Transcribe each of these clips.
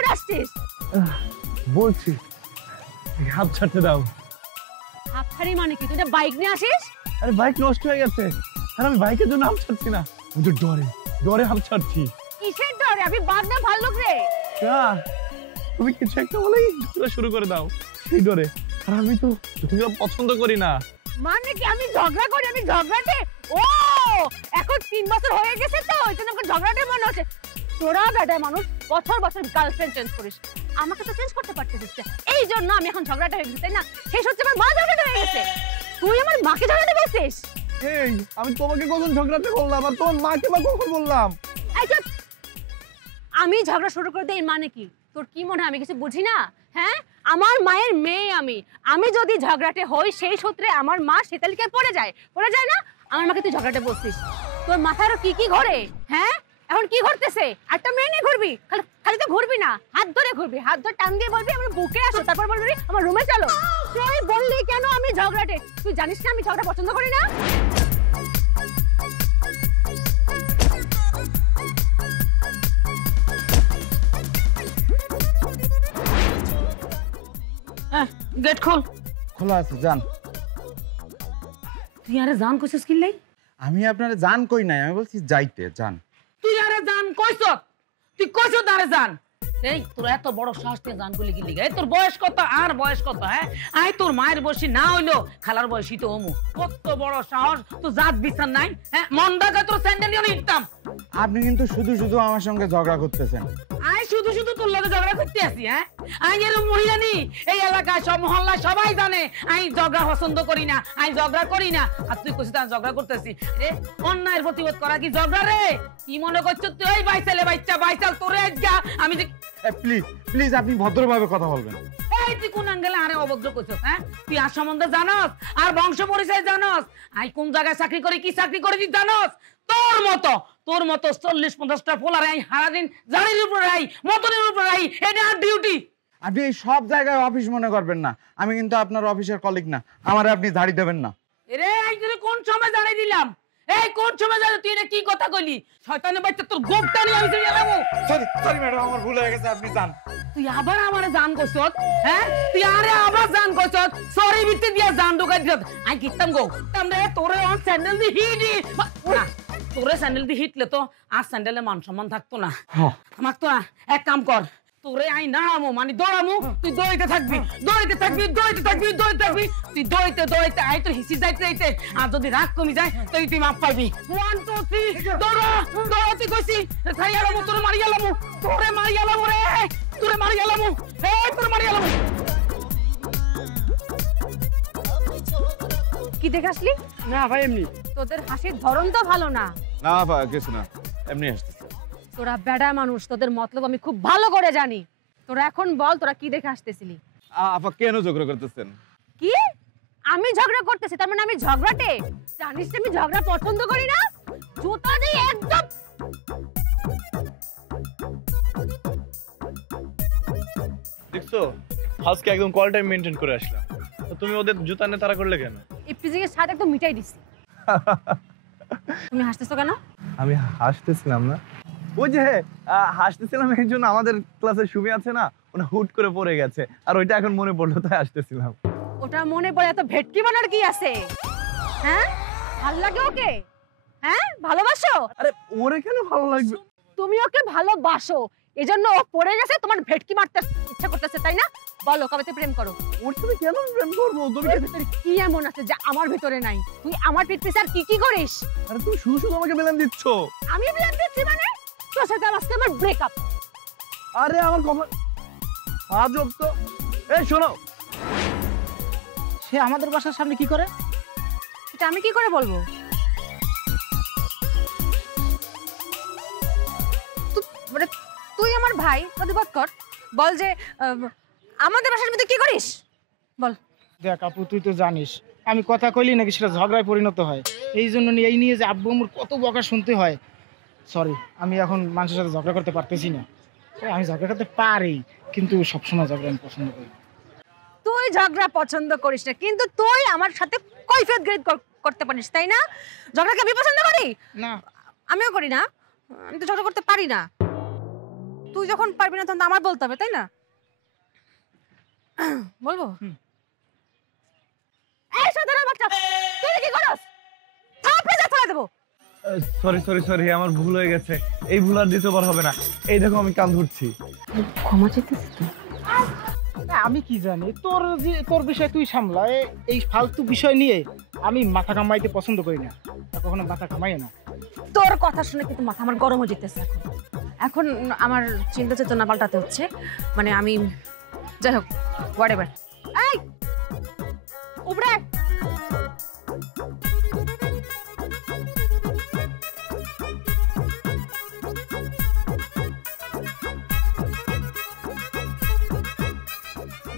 করে আসছিস? বলছি হাত ছাড়তে দাও। হাত ছাড়ি মানে কি? তুই যে বাইক নিয়ে আসিস? আরে বাইক নষ্ট হয়ে গেছে আর আমি বাইকের জন্য হাত ছাড়ছি না, আমি তো ডরে ডরে হাত ছাড়ছি। কিসের ডরে? আমি বাঘ না ভাল্লুক রে? তুমি কিছু একটা বলেই শুরু করে দাও সেই ডরে। আর আমি তো ঝগড়া পছন্দ করি না। মানে কি আমি ঝগড়া করি? আমি ঝগড়াটে? ও এখন 3 বছর হয়ে গেছে তো ওই জন্য আমাকে ঝগড়াটে মনে হচ্ছে। তোরা বেটা মানুষ বছর বছর গার্লফ্রেন্ড চেঞ্জ করিস, আমাকে তো চেঞ্জ করতে পারতেছিস না, এই জন্য আমি এখন ঝগড়াটা হয়ে গেছি, তাই না? শেষ হচ্ছে আমার মা ঝগড়াটা হয়ে গেছে, তুই আমার মাকে ঝগড়াতে বলছিস? এই আমি তোমাকে কখন ঝগড়াতে বললাম আর তোমার মাকে বা কখন বললাম? আমি ঝগড়া শুরু করে দিই মানে কি? তোর কি মনে হয় আমি কিছু বুঝি না? হ্যাঁ, আমার মায়ের মেয়ে আমি যদি ঝগড়াটে হই সেই সূত্রে আমার মা সেতালিকে পড়ে যায় না? আমার মাকে তুই ঝগড়াটে বলছিস? তোর মাথায় কি কি ঘোরে? হ্যাঁ এখন কি ঘুরতেছে? একটা মেয়ে নিয়ে ঘুরবি, খালি তো ঘুরবি না, হাত ধরে ঘুরবি, হাত ধরে টান দিয়ে বলবি আমার বুকে আসো, তারপর বলবি আমার রুমে চলো। তুই বললি কেন আমি ঝগড়াটে? তুই জানিস না আমি ঝগড়া পছন্দ করি না? গেট খোল। খোলা আছে, যান। তুই আরে জান কইছিস কি লাই? আমি আপনারে জান কই নাই, আমি বলছি যাইতে, যান। তুই আরে জান কইছ? তুই কইছ আরে জান? এই তোর এত বড় সাহস তুই জান কইলি কি লিগা? এই তোর বয়স কত আর বয়স কত? হ্যাঁ আই তোর মায়ের বয়সী না হইলো খালার বয়সী তো ওমু। কত বড় সাহস, তুই জাত বিচার নাই? হ্যাঁ মন্দাকে তোর স্যান্ডেলিও নিতাম। আপনি কিন্তু শুধু শুধু আমার সঙ্গে ঝগড়া করতেছেন। আই শুধু শুধু তোর লগে ঝগড়া করতে আসি? হ্যাঁ আই এর মহিলা নি, এই এলাকায় সব মহল্লায় সবাই জানে আই ঝগড়া পছন্দ করি না, আই ঝগড়া করি না। আর তুই কইছিস আমি ঝগড়া করতেছি? রে অন্যায়ের প্রতিবাদ করা কি ঝগড়া রে? কি মনে করছ তুই? এই বাইসালে বাইচাল তোরে আজগা আমি যে প্লিজ প্লিজ আপনি ভদ্রভাবে কথা বলবেন। এই তুই কোন আঙ্গেলে আরে অভদ্র কইছস? হ্যাঁ তুই আর সম্বন্ধে জানোস আর বংশ পরিচয় জানোস? আই কোন জায়গায় চাকরি করি, কি চাকরি করি তুই জানোস? তোর মতো 40-50টা ফোলারে আই সারাদিন জারির উপর রাই, মতনের উপর রাই, এটা আর ডিউটি। আপনি এই সব জায়গায় অফিস মনে করবেন না, আমি কিন্তু আপনার অফিসের কলিগ না, আমারে আপনি ঝাড়ি দেবেন না। রে আই তোরে কোন সময় জানাই দিলাম? এই কোন সময় জানো তুই এটা কি কথা কইলি? শয়তানের বাচ্চা তোর গোপটা নিয়ে আমি চলে যাবো। সরি ম্যাডাম, আমার ভুল হয়ে গেছে, আপনি যান। তুই আবার আমারে জান কইছস? হ্যাঁ তুই আরে আবার জান কইছস? সরি বিতে দিয়া জান ঢুকাই দিছস। আই কিতাম গো তামরে তোরে অন স্যান্ডেল দি হিডি না, তোরে স্যান্ডেল দি হিটলে তো আর স্যান্ডেলে মান সম্মান থাকতো না। আমাক তো এক কাম কর, তোরে আই নাড়ামু মানে দৌড়ামু, তুই দৌড়াইতে থাকবি তুই দৌড়াইতে আই তো হিসি যাইতে আর যদি রাগ কমি যায় তুই মাপ পাইবি। 1 2 3 দৌড়াতে কইছি, খাইয়ালামু তোরে মারিয়ালামু, তোরে মারিয়ালামু রে, তোরে মারিয়ালামু, এই তোরে মারিয়ালামু। কি দেখাসলি? না ভাই এমনি। তোদের হাসির ধরন তো ভালো না। না ভাই কিছু না, এমনি হাসতেছি। তোরা বেডা মানুষ, তোদের মতলব আমি খুব ভালো করে জানি। তোরা এখন বল তোরা কি দেখে আসতেছিলি? আপা কেন ঝগড়া করতেছেন? কি আমি ঝগড়া করতেছি? তার মানে আমি ঝগড়াটে? জানিস না আমি ঝগড়া পছন্দ করি না। জুতা দিয়ে একদম দেখছো আজকে একদম কল টাইম মেইনটেইন করে আসলাম, তো তুমি ওদের জুতা নিয়ে তাড়া করলে কেন? ইফতিজিং এর সাথে একদম মিটাই দিছি। তুমি হাসতেছো কেন? আমি হাসতেছিলাম না, ওই যে হাসতেছিলাম এই জন্য আমাদের ক্লাসে সুমি আছে না, ওনা হুট করে পড়ে গেছে আর ওইটা এখন মনে পড়লো তাই হাসতেছিলাম। ওটা মনে পড়ে এত ভেটকি বানার কি আছে? হ্যাঁ ভাল লাগে ওকে? হ্যাঁ ভালোবাসো? আরে ওরে কেন ভালো লাগবে? তুমি ওকে ভালোবাসো এজন্য ও পড়ে গেছে, তোমার ভেটকি মারতে ইচ্ছা করতেছে তাই না? বলো কবে থেকে প্রেম করো? ওর সাথে কেন প্রেম করবো? তুমি ভিতরে কি এমন আছে যা আমার ভিতরে নাই? তুই আমার পিঠ পিছে আর কি করিস? আরে তুমি শুধু শুধু আমাকে ব্লেম দিচ্ছ। আমি ব্লেম দিচ্ছি মানে? তোর সাথে আজকে আমার ব্রেকআপ। আরে আমার কপাল আজব তো। এই শোনো, সে আমাদের বাসার সামনে কি করে? এটা আমি কি করে বলবো? তুই আমার ভাই, প্রতিবাদ কর, বল যে আমাদের বাসার মধ্যে কি করিস বল। দেখ আপু, তুই তো জানিস আমি কথা কইলি নাকি সেটা ঝগড়ায় পরিণত হয়। এই জন্য এই নিয়ে যে আব্বু আম্মুর কত বকা শুনতে হয়। সরি, আমি এখন মানুষের সাথে ঝগড়া করতে পারতেছি না। আমি ঝগড়া করতে পারি কিন্তু সবসময় ঝগড়া আমি পছন্দ করি। তুই ঝগড়া পছন্দ করিস না কিন্তু তুই আমার সাথে কৈফিয়ত গ্রেড করতে পারিস তাই না? ঝগড়াকে আমি পছন্দ করি না, আমিও করি না, আমি তো ঝগড়া করতে পারি না। তুই যখন পারবি না তখন তো আমার বলতে হবে, তাই না? বলবো? এই সাধারণ বাচ্চা, তুই কি করস? থাপড়ে যা ফেলে দেবো। সরি আমার ভুল হয়ে গেছে, এই ভুল আর দ্বিতীয়বার হবে না। এই দেখো আমি কান ধরছি। ক্ষমা চাইতেছিস তুই? আমি কি জানি, তোর বিষয় তুই সামলা। এই ফালতু বিষয় নিয়ে আমি মাথা কামাইতে পছন্দ করি না, কখনো মাথা কামাই না। তোর কথা শুনে কিন্তু মাথা আমার গরম হয়ে যেতেছে। এখন আমার চিন্তা চেতনা পাল্টাতে হচ্ছে। মানে আমি যাই হোক, হোয়াটএভার। এই উপরে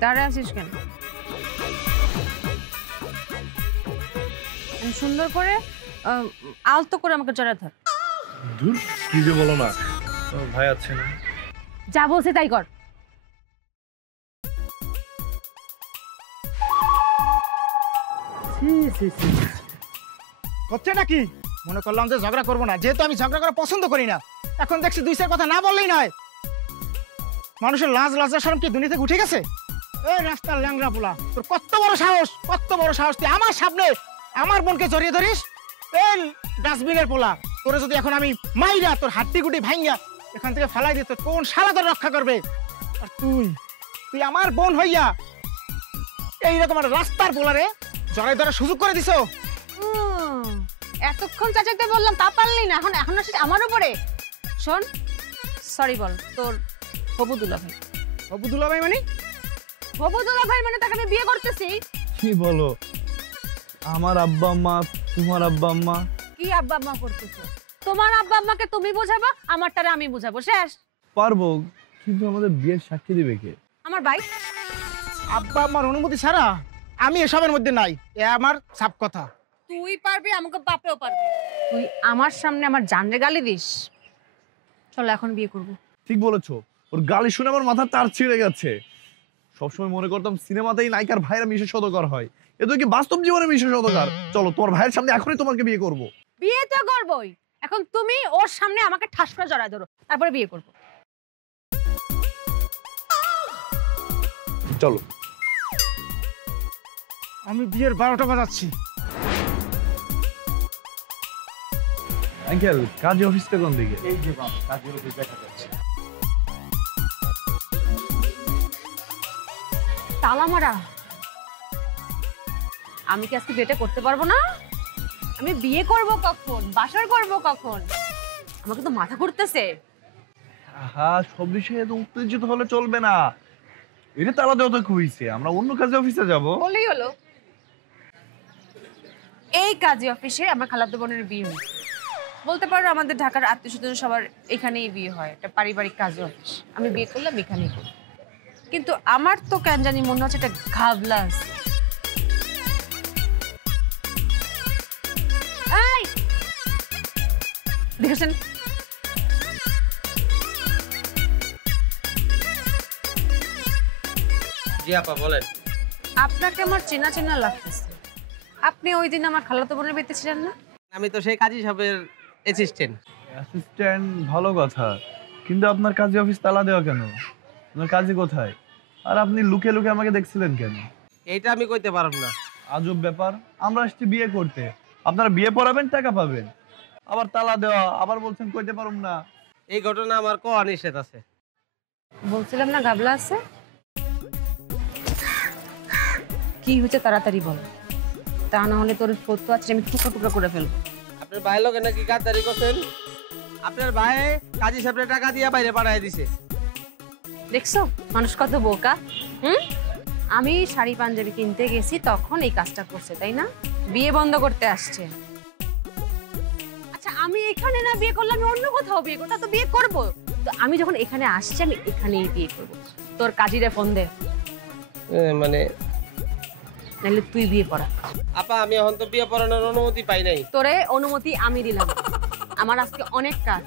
দাঁড়ায় আছিস কেন? সুন্দর করে আলতো করে আমাকে জড়ায় ধর। ধুর, কি যে বলো না, তোমার ভাই আছে না? যা বলছে তাই কর। হচ্ছে নাকি? মনে করলাম যে ঝগড়া করবো না, যেহেতু আমি ঝগড়া করা পছন্দ করি না। এখন দেখছি দুই চার কথা না বললেই নয়। মানুষের লাজ লজ্জা শরম কি দুনিয়া থেকে উঠে গেছে? এই রাস্তার ল্যাংড়া পোলা, তোর কত বড় সাহস, কত বড় সাহস! তুই আমার সামনে আমার বোনকে জড়িয়ে ধরিস? এই ডাস্টবিনের পোলা, তোরে যদি এখন আমি মাইরা তোর হাড্ডি গুটি ভাঙ্গা এখান থেকে ফেলাই দিত, কোন শালা তোর রক্ষা করবে? আর তুই আমার বোন হইয়া এইরকম একটা রাস্তার পোলারে জড়াই ধরার সুযোগ করে দিছো। এতক্ষণ চাচাকে বললাম, তা পারলি না, এখন আসিস আমার উপরে। শোন, সরি বল তোর হবু দুলাভাই। হবু দুলাভাই মানে? হবু দুলাভাই মানে তাকে আমি বিয়ে করতেছি। কি বলো? আমার আব্বা আম্মা, তোমার আব্বা আম্মা? কি আব্বা আম্মা করতেছো? তোমার আব্বা আম্মাকে তুমি বোঝাবা, আমারটারে আমি বোঝাবো, শেষ। পারবো, কিন্তু আমাদের বিয়ের সাক্ষী দিবে কে? আমার ভাই। আব্বা আমার অনুমতি ছাড়া আমি এসবের মধ্যে নাই, এ আমার সাপ কথা। তুই পারবি, আমাকে বাপেও পারবে। তুই আমার সামনে আমার জানরে গালি দিস? চলো এখন বিয়ে করবো। ঠিক বলেছো, ওর গালি শুনে আমার মাথা তার ছিঁড়ে গেছে। সবসময় মনে করতাম সিনেমাতেই নায়িকার ভাইরা মিশে সদকার হয়, এ তো কি বাস্তব জীবনে মিশে সদকার। চলো তোমার ভাইয়ের সামনে এখনই তোমাকে বিয়ে করবো। বিয়ে তো করবোই, এখন তুমি ওর সামনে আমাকে ঠাস করে জড়ায় ধরো, তারপরে বিয়ে করবো। চলো। আমি বিয়ের 12টা বাজাচ্ছি। আঙ্কেল, কাজী অফিসটা কোন দিকে? এই যে বাবা, কাজের অফিস দেখা যাচ্ছে। তালা মারা। আমি কি আজকে বিয়েটা করতে পারবো না? আমি বিয়ে করব কখন, বাসর করব কখন? আমাকে তো মাথা ঘুরতেছে। হ্যাঁ, সব বিষয়ে তো উত্তেজিত হলে চলবে না। এটা তালা দেওয়া তো হইছে, আমরা অন্য কাজে অফিসে যাব। বললেই হলো। এই কাজে অফিসে আমার খালাতো বোনের বিয়ে হয়েছে। বলতে পারো আমাদের ঢাকার আত্মীয়স্বজন সবার এখানেই বিয়ে হয়, এটা পারিবারিক কাজে অফিস। আমি বিয়ে করলাম এখানেই করব, কিন্তু আমার তো কেন জানি মনে হচ্ছে এটা ঘাবলা আছে। এই দেখেছেন, জি আপা বলেন। আপনাকে আমার চেনা চেনা লাগতেছে। আপনি ওই দিন আমার খালাতো বোনের বিয়েতে ছিলেন না? আমি তো সেই কাজী সাহেবের অ্যাসিস্ট্যান্ট। অ্যাসিস্ট্যান্ট ভালো কথা, কিন্তু আপনার কাজে অফিস তালা দেওয়া কেন? আপনার কাজে কোথায়? আর আপনি লুকে লুকে আমাকে দেখছিলেন কেন? এইটা আমি কইতে পারব না। আজব ব্যাপার, আমরা আসছি বিয়ে করতে, আপনারা বিয়ে পড়াবেন, টাকা পাবেন, আবার তালা দেওয়া, আবার বলছেন কইতে পারুম না। এই ঘটনা আমার কোয়া নিষেধ আছে। বলছিলাম না গাবলা আছে। কি হয়েছে তাড়াতাড়ি বল, তা না হলে তোর ফটো আছে আমি টুকরো টুকরো করে ফেলবো। আপনার ভাইয়ের লোকে নাকি গাদ্দারি করছেন? আপনার ভাই কাজী সাহেবের টাকা দিয়ে বাইরে পাঠাই দিছে। দেখছো মানুষ কত বোকা। আমি শাড়ি পাঞ্জাবি কিনতে গেছি তখন এই কাজটা করছে, তাই না? বিয়ে বন্ধ করতে আসছে। আচ্ছা আমি এখানে না বিয়ে করলে আমি অন্য কোথাও বিয়ে করবো, তো বিয়ে করবো তো আমি যখন এখানে আসছি আমি এখানেই বিয়ে করবো। তোর কাজীরে ফোন দে, মানে নাহলে তুই বিয়ে পড়া। আপা আমি এখন তো বিয়ে পড়ানোর অনুমতি পাই নাই। তোরে অনুমতি আমি দিলাম। আমার আজকে অনেক কাজ,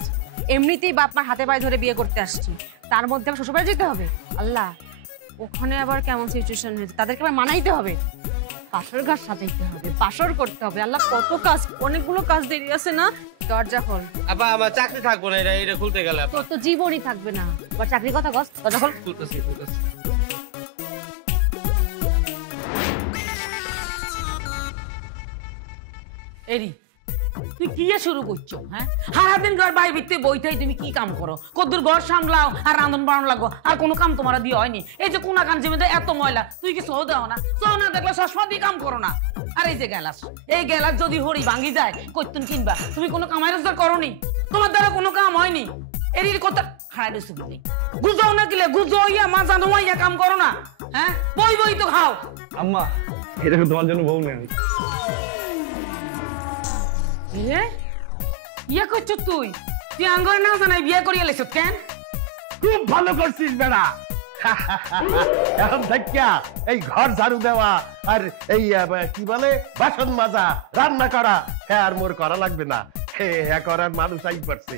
এমনিতেই বাপ মার হাতে পায়ে ধরে বিয়ে করতে আসছি, তার মধ্যে আমার শ্বশুরবাড়ি যেতে হবে। আল্লাহ, ওখানে আবার কেমন সিচুয়েশন হয়েছে, তাদেরকে আবার মানাইতে হবে, বাসর ঘর সাজাইতে হবে, বাসর করতে হবে। আল্লাহ কত কাজ, অনেকগুলো কাজ দেরি আছে না। দরজা খোল। আপা আমার চাকরি থাকবো না, এটা খুলতে গেলে আপা। তোর তো জীবনই থাকবে না। আবার চাকরির কথা কস, দরজা খোল। খুলতেছি। এরি তুই কি শুরু করছো? হ্যাঁ, সারাদিন ঘর বাইরে ভিতরে বইতেই তুমি কি কাম করো? কদ্দুর ঘর সামলাও আর রান্ধন বাড়ানো লাগো, আর কোনো কাম তোমার দিয়ে হয়নি। এই যে কোনা কান জমিতে এত ময়লা, তুই কি সহ দাও না? সহ না দেখলে চশমা দিয়ে কাম করো না। আর এই যে গ্যালাস, এই গ্যালাস যদি হরি ভাঙি যায় কইতুন কিনবা, তুমি কোনো কামাই রোজগার করনি, তোমার দ্বারা কোনো কাম হয়নি। এরির কথা খাড়াই দিছো বুঝলি, গুজাও না কিলে গুজো ইয়া মাজা নোয়াইয়া কাম করো না। হ্যাঁ, বই বই তো খাও। আম্মা এটা তোমার জন্য বউ নেই। ইয়ে করছো তুই? তুই আঙ্গরে না জানাই বিয়ে করিয়ে লেছ কেন? খুব ভালো করছিস বেড়া। এখন দেখিয়া এই ঘর ঝাড়ু দেওয়া আর এই কি বলে বাসন মাজা রান্না করা হ্যাঁ আর মোর করা লাগবে না, হ্যাঁ করার মানুষ আই পারছে।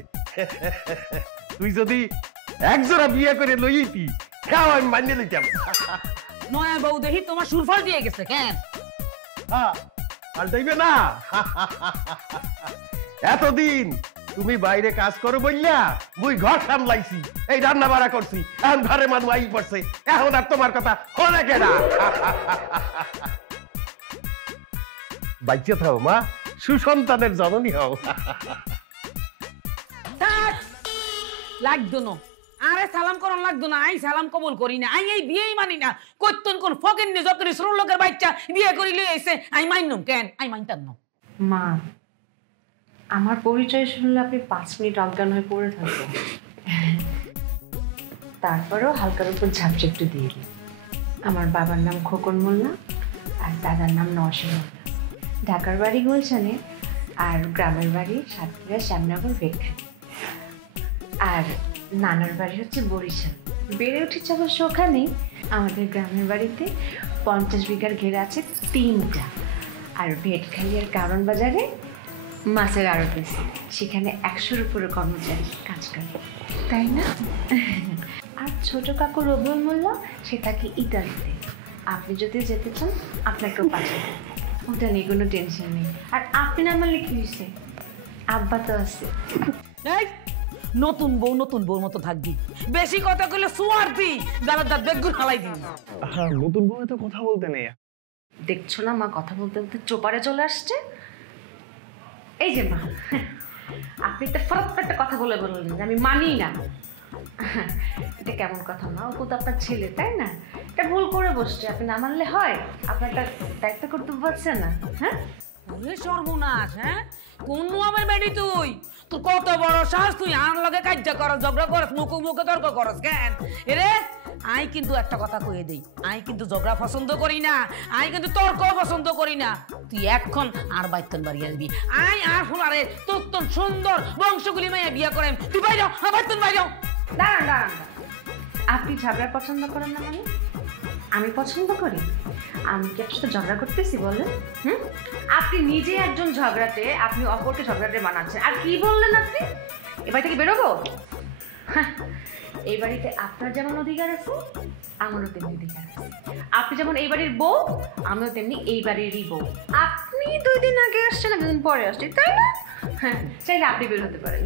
তুই যদি একজোড়া বিয়ে করে লইতি হ্যাঁ আমি মানিয়ে লইতাম। নয়া বউ দেখি তোমার সুরফল দিয়ে গেছে কেন? পাল্টাইবে না। এতদিন তুমি বাইরে কাজ করো বললা মুই ঘর সামলাইছি, এই রান্না বাড়া করছি, এখন ঘরে মানুষ আই পড়ছে, এখন আর তোমার কথা হলে কেনা। বাইচে থাও মা, সুসন্তানের জননী হও। লাগতো না, আরে সালাম করন লাগতো না, আই সালাম কবুল করি না, আই এই বিয়েই মানি না। কইতন কোন ফকির নি যতরি শ্রম লোকের বাচ্চা বিয়ে করি লই এসে আই মাইনুম কেন? আই মানতাম না। মা, আমার পরিচয় শুনলে আপনি 5 মিনিট অজ্ঞান হয়ে পড়ে থাকবেন, তারপরেও হালকার উপর ঝাপসা একটু দিয়ে দিই। আমার বাবার নাম খোকন মোল্লা আর দাদার নাম নওশীন মোল্লা। ঢাকার বাড়ি গুলশানে আর গ্রামের বাড়ি সাতক্ষীরা শ্যামনগর বেগখালি। আর নানার বাড়ি হচ্ছে বরিশাল। বেড়ে উঠেছে অবশ্য ওখানেই। আমাদের গ্রামের বাড়িতে 50 বিঘার ঘেরা আছে 3টা। আর ভেটখালি আর কারণ বাজারে মাছের আড়ত আছে, সেখানে 100-র উপরে কর্মচারী কাজ করে, তাই না? আর ছোট কাকু রবিউল মোল্লা, সে থাকে ইতালিতে। আপনি যদি যেতে চান আপনাকেও পাঠাবো, ওটা নিয়ে কোনো টেনশন নেই। আর আপনি না মানলে কি হয়েছে, আব্বা তো আছে। এই নতুন বউ মতো থাকবি, বেশি কথা কইলে সুয়ার দি দাঁড়া বেগুন হালাই দিন। নতুন বউ তো কথা বলতে নেই। দেখছো না মা, কথা বলতে বলতে চোপারে চলে আসছে। এই যে মা, আপনি তো ফরক একটা কথা বলে বললেন যে আমি মানি না। এটা কেমন কথা মা? ও তো আপনার ছেলে, তাই না? এটা ভুল করে বসছে, আপনি না মানলে হয়? আপনার দায়িত্ব কর্তব্য আছে না? হ্যাঁ, ওরে সর্বনাশ! হ্যাঁ, কোন নোয়াবের বেডি তুই? তোর কত বড় সাহস, তুই আর লগে কাজ্জা করস, ঝগড়া করস, মুখে তর্ক করস কেন? এরে আই কিন্তু একটা কথা কইয়ে দেই, আই কিন্তু ঝগড়া পছন্দ করি না, আই কিন্তু তর্ক পছন্দ করি না। তুই এখন আর বাইতন বাড়ি আসবি, আই আর ফুলারে তোর সুন্দর বংশগুলি মেয়ে বিয়ে করেন। তুই বাইরে যাও, বাইতন বাইরে যাও। দাঁড়ান দাঁড়ান, আপনি ঝগড়া পছন্দ করেন না মানে? আমি পছন্দ করি? আমি কি আপনার সাথে ঝগড়া করতেছি বলেন? আপনি নিজে একজন ঝগড়াটে, আপনি অপরকে ঝগড়াটে বানাচ্ছেন। আর কি বললেন আপনি? এ বাড়ি থেকে বেরোবো? এই বাড়িতে আপনার যেমন অধিকার আছে আমারও তেমনি অধিকার আছে। আপনি যেমন এই বাড়ির বউ, আমিও তেমনি এই বাড়িরই বউ। আপনি 2 দিন আগে আসছেন, 2 দিন পরে আসছি, তাই না? হ্যাঁ, চাইলে আপনি বের হতে পারেন।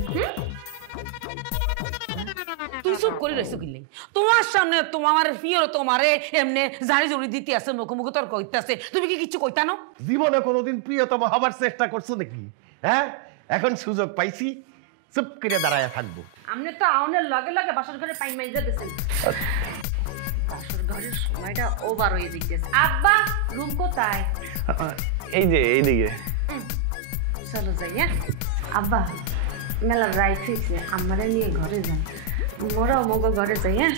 তুই চুপ করে রয়েছো কিনলে? তোমার সামনে তোমার প্রিয় তোমারে এমনি জারি জড়ি দিতে আছে, মুখে তর্ক হইতে আছে, তুমি কি কিছু কইতা না? জীবনে কোনোদিন প্রিয়তম হবার চেষ্টা করছো নাকি? হ্যাঁ, এখন সুযোগ পাইছি, চুপ করে দাঁড়ায় থাকবো। আপনি তো আউনের লগে লগে বাসর ঘরে পাইন মাইজা দিয়েছেন। বাসর ঘরের সময়টা ওভার হয়ে দিতেছে। আব্বা, রুম কোথায়? এই যে এইদিকে। চলো যাই। হ্যাঁ আব্বা, মেলা রাইট হয়েছে, আমারে নিয়ে ঘরে যান। মোরাও মগো ঘরে যাই। হ্যাঁ,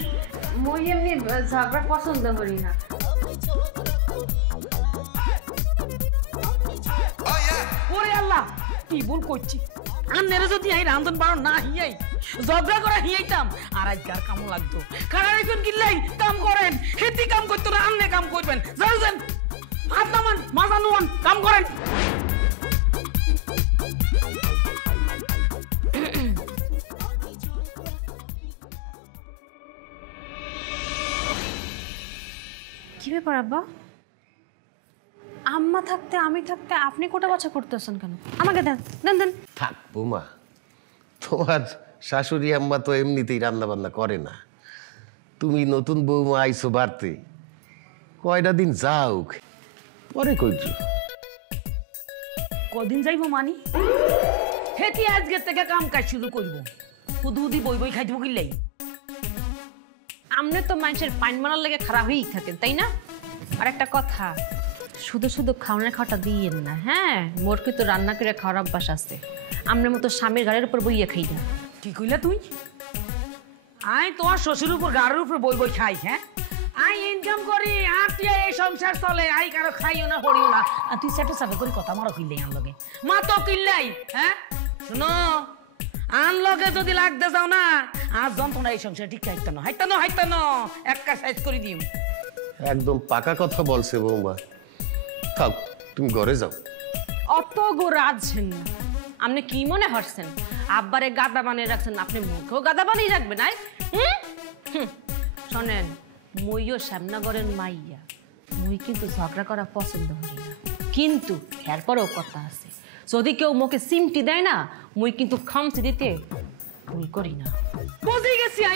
মই এমনি ঝগড়া পছন্দ করি না। ওরে আল্লাহ, কি ভুল করছি! আন্নের যদি আই রান্ধন বাড়ো না হিয়াই, ঝগড়া করা হিয়াইতাম, আর আজকার কামও লাগতো। খারাপ একজন কিনলাই কাম করেন, হেতি কাম করতো না, আন্নে কাম করবেন। যাও যান, হাত নামান, মাজা নুয়ান, কাম করেন। কি ব্যাপার আব্বা? আম্মা থাকতে আমি থাকতে আপনি কোটা বাছা করতেছেন কেন? আমাকে দেন দেন দেন। থাক বৌমা, তোমার শাশুড়ি আম্মা তো এমনিতেই রান্না বান্না করে না। তুমি নতুন বৌমা আইছো বাড়তে, কয়টা দিন যাও, পরে কইছো। কদিন যাইবো মানি? হেতি আজকে থেকে কাম কাজ শুরু করবো। হুদুহুদি বই বই খাইতে কিনলেই। আপনি তো মানুষের পান মারার লেগে খারাপ হয়েই থাকেন, তাই না? আর একটা কথা, শুধু শুধু খাওয়ানোর খাওয়াটা দিয়েন না, হ্যাঁ? মোর কিন্তু রান্না করে খাওয়ার অভ্যাস আছে। আপনার মতো স্বামীর গাড়ির উপর বইয়ে খাই না। কি কইলা তুই? আই তোমার শ্বশুর উপর গাড়ির উপর বই বই খাই, হ্যাঁ? আই ইনকাম করি, আর তুই এই সংসার চলে, আই কারো খাইও না পড়িও না। আর তুই সেটা সাথে করে কথা মারো কিনলেই আন লগে। মা তো কিনলাই, হ্যাঁ? শুনো, আন লগে যদি লাগতে যাও না, আর যন্ত্রণা এই সংসার ঠিক হাইতা ন একটা সাইজ করে দিম। একদম পাকা কথা বলছে বৌমা। থাক, তুমি ঘরে যাও। অত গোরাজছেন না। আপনি কি মনে হচ্ছেন আব্বারে গাদা বানিয়ে রাখছেন, আপনি মুখেও গাদা বানিয়ে রাখবেন? শোনেন, মুইও শ্যামনগরের মাইয়া, মুই কিন্তু ঝগড়া করা পছন্দ করি না, কিন্তু এরপরেও কথা আছে, যদি কেউ মুখে সিমটি দেয় না, মুই কিন্তু খামচি দিতে ভুল করি না।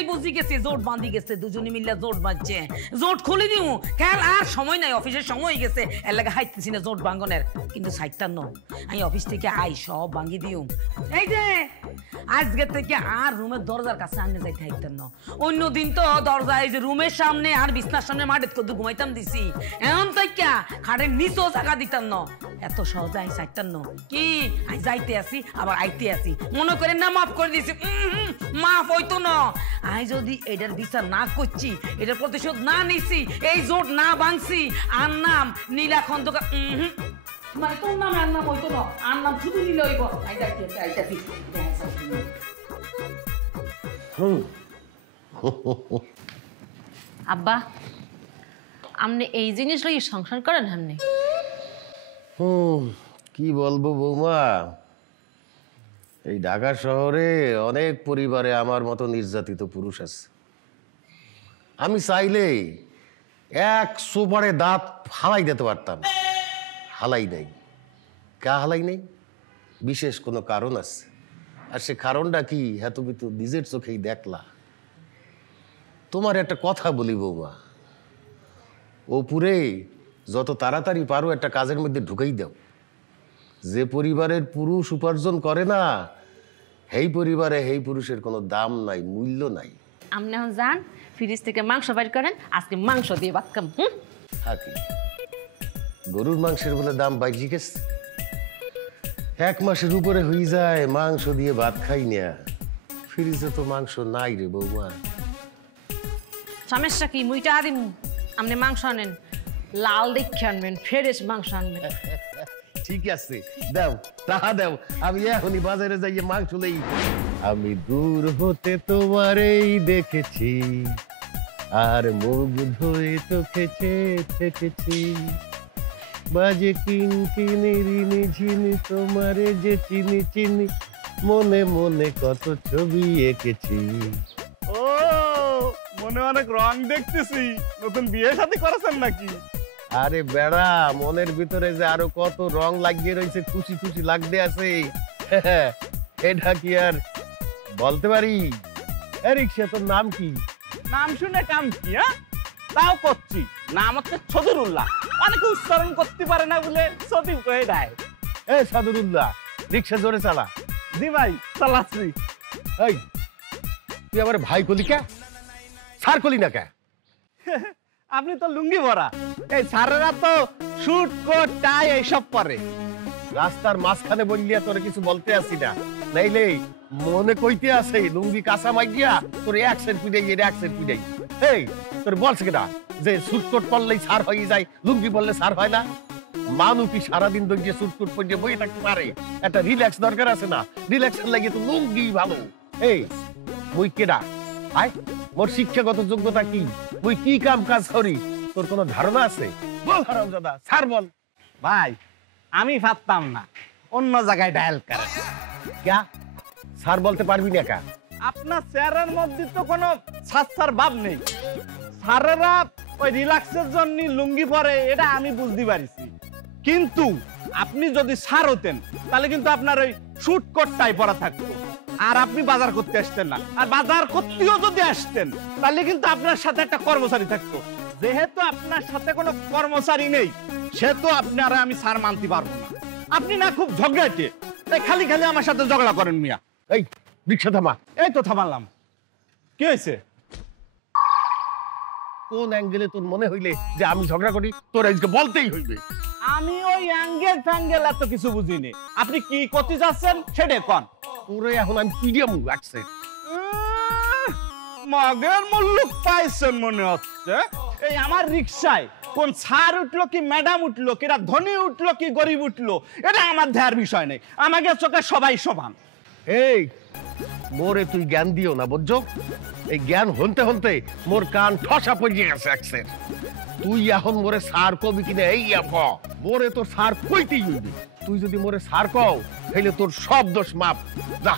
বুঝি গেছি জোট বাঁধি গেছে, দুজনে মিলে জোট বাঁধছে, জোট খুলে দিও। খেয়াল আর সময় নাই, অফিসের সময় গেছে, এর লাগে হাইতেছি না জোট ভাঙনের। কিন্তু সাইটটা ন, আমি অফিস থেকে আই সব ভাঙি দিও। এই যে আজকে থেকে আর রুমের দরজার কাছে আনতে যাইতে হাইতেন না। অন্যদিন তো দরজা এই যে রুমের সামনে আর বিছনার সামনে মাঠে কত ঘুমাইতাম দিছি, এমন তাই কে খাটের নিচেও জায়গা দিতাম না। এত সহজে আই সাইটটার ন কি আই যাইতে আসি আবার আইতে আসি, মনে করেন না মাফ করে দিছি। মাফ হইতো না, আই যদি এটার বিচার না করছি, এটার প্রতিশোধ না নিছি, এই জোট না ভাঙছি, আর নাম নীলা খন্দকার। মানে তোর নাম আর নাম হইতো না, আর নাম শুধু নীলা হইব। আই যাইতে আইতাছি। আব্বা, আপনি এই জিনিস লই সংসার করেন? আপনি কি বলবো বৌমা, এই ঢাকা শহরে অনেক পরিবারে আমার মতো নির্যাতিত পুরুষ আছে। আমি চাইলেই এক সোপারে দাঁত হালাই দিতে পারতাম, হালাই নেই। কা হালাই নেই? বিশেষ কোনো কারণ আছে, আর সে কারণটা কি হ্যাঁ তুমি তো নিজের চোখেই দেখলা। তোমার একটা কথা বলি বৌমা, ওপরে যত তাড়াতাড়ি পারো একটা কাজের মধ্যে ঢুকাই দাও। যে পরিবারের পুরুষ উপার্জন করে না, সেই পরিবারে সেই পুরুষের কোনো দাম নাই, মূল্য নাই। আপনি এখন যান, ফ্রিজ থেকে মাংস বাইর করেন, আজকে মাংস দিয়ে ভাত খাম। থাকি গরুর মাংসের বলে দাম বাইরে গেছে, 1 মাসের উপরে হয়ে যায় মাংস দিয়ে ভাত খাই না। ফ্রিজে তো মাংস নাই রে বৌমা। সমস্যা কি? মুইটা দিম, আপনি মাংস আনেন, লাল দেখে আনবেন, ফ্রেশ মাংস আনবেন। ঠিক আছে, দাও টাকা দাও, আমি এখনই বাজারে যাইয়ে মাংস লই। আমি দূর হতে তোমারেই দেখেছি, আর মুগ্ধ হয়ে চোখে থেকেছি, বাজে কিনকিনিরি নিঝিনি, তোমারে যে চিনি চিনি, মনে মনে কত ছবি এঁকেছি। ও মনে অনেক রং দেখতেছি, নতুন বিয়ে শাদী করেছেন নাকি? আরে বেড়া, মনের ভিতরে যে আরো কত রং লাগিয়ে রয়েছে, খুশি খুশি লাগতে আছে, এটা কি আর বলতে পারি? রিক্সা, তোর নাম কি? নাম শুনে কাম কি? তাও করছি, নাম হচ্ছে সদরুল্লাহ। অনেকে উচ্চারণ করতে পারে না বলে সদিব কয়ে দেয়। এ সদরুল্লাহ, রিক্সা জোরে চালা। জি ভাই, চালাচ্ছি। এই তুই আমার ভাই কলি কে, সার কলি না কে? আপনি তো লুঙ্গি ভরা, এই সারেরা তো শুট কোট টাই এইসব পরে। রাস্তার মাঝখানে বললিয়া তোরে কিছু বলতে আসি না, নাইলে মনে কইতে আছে লুঙ্গি কাঁচা মাইয়া তোর 1 সেন্ট পিড়াই 1 সেন্ট পিড়াই। এই তোর বলছে কেনা যে সুট কোট পরলেই সার হয়ে যায়, লুঙ্গি পরলে সার হয় না? মানুষ কি সারাদিন ধরে সুট কোট পরে বসে থাকতে পারে? একটা রিল্যাক্স দরকার আছে না? রিল্যাক্সের লাগে তো লুঙ্গি ভালো। এই মুই কেডা? আয়, মোর শিক্ষাগত যোগ্যতা কি? মুই কি কাম কাজ করি তোর কোনো ধারণা আছে? বল হারামজাদা, স্যার বল। ভাই আমি ভাবতাম না, অন্য জায়গায় ডায়াল করে। ক্যা স্যার বলতে পারবি না কা? আপনার চেহারার মধ্যে তো কোনো সাচ্চার ভাব নেই। স্যারেরা ওই রিল্যাক্সের জন্য লুঙ্গি পরে, এটা আমি বুঝতে পারছি। কিন্তু আপনি যদি স্যার হতেন তাহলে কিন্তু আপনার ওই শুট কোটটাই পরা থাকতো, আর আপনি বাজার করতে আসতেন না। আর বাজার করতেও যদি আসতেন তাহলে কিন্তু আপনার সাথে একটা কর্মচারী থাকতো। যেহেতু আপনার সাথে কোনো কর্মচারী নেই, সেহেতু আপনারা আমি স্যার মানতে পারবো না। আপনি না খুব ঝগড়াটে, তাই খালি খালি আমার সাথে ঝগড়া করেন মিয়া। এই রিক্সা থামা। এই তো থামালাম। কি হয়েছে? কোন অ্যাঙ্গেলে তোর মনে হইলে যে আমি ঝগড়া করি, তোর আজকে বলতেই হইবে। আমি ওই অ্যাঙ্গেল ফ্যাঙ্গেল এত কিছু বুঝিনি। আপনি কি করতে যাচ্ছেন সেটা কন। তোরে এখন আমি পিডিএম রাখছে। মগের মুল্লুক পাইছেন মনে হচ্ছে। এই আমার রিক্সায় কোন স্যার উঠলো কি ম্যাডাম উঠলো, কিরা ধনী উঠলো কি গরিব উঠলো, এটা আমার দেয়ার বিষয় নেই। আমাকে চোখে সবাই সমান। এই মোরে তুই জ্ঞান দিও না, বুঝছো? এই জ্ঞান হনতে হনতে মোর কান ঠসা পড়ে গেছে একসের। তুই এখন মোরে সার কবি কিনা এই মোরে তোর সার কইতেই হইবে। তুই যদি মোরে সার কও তাহলে তোর সব দোষ মাপ। যা।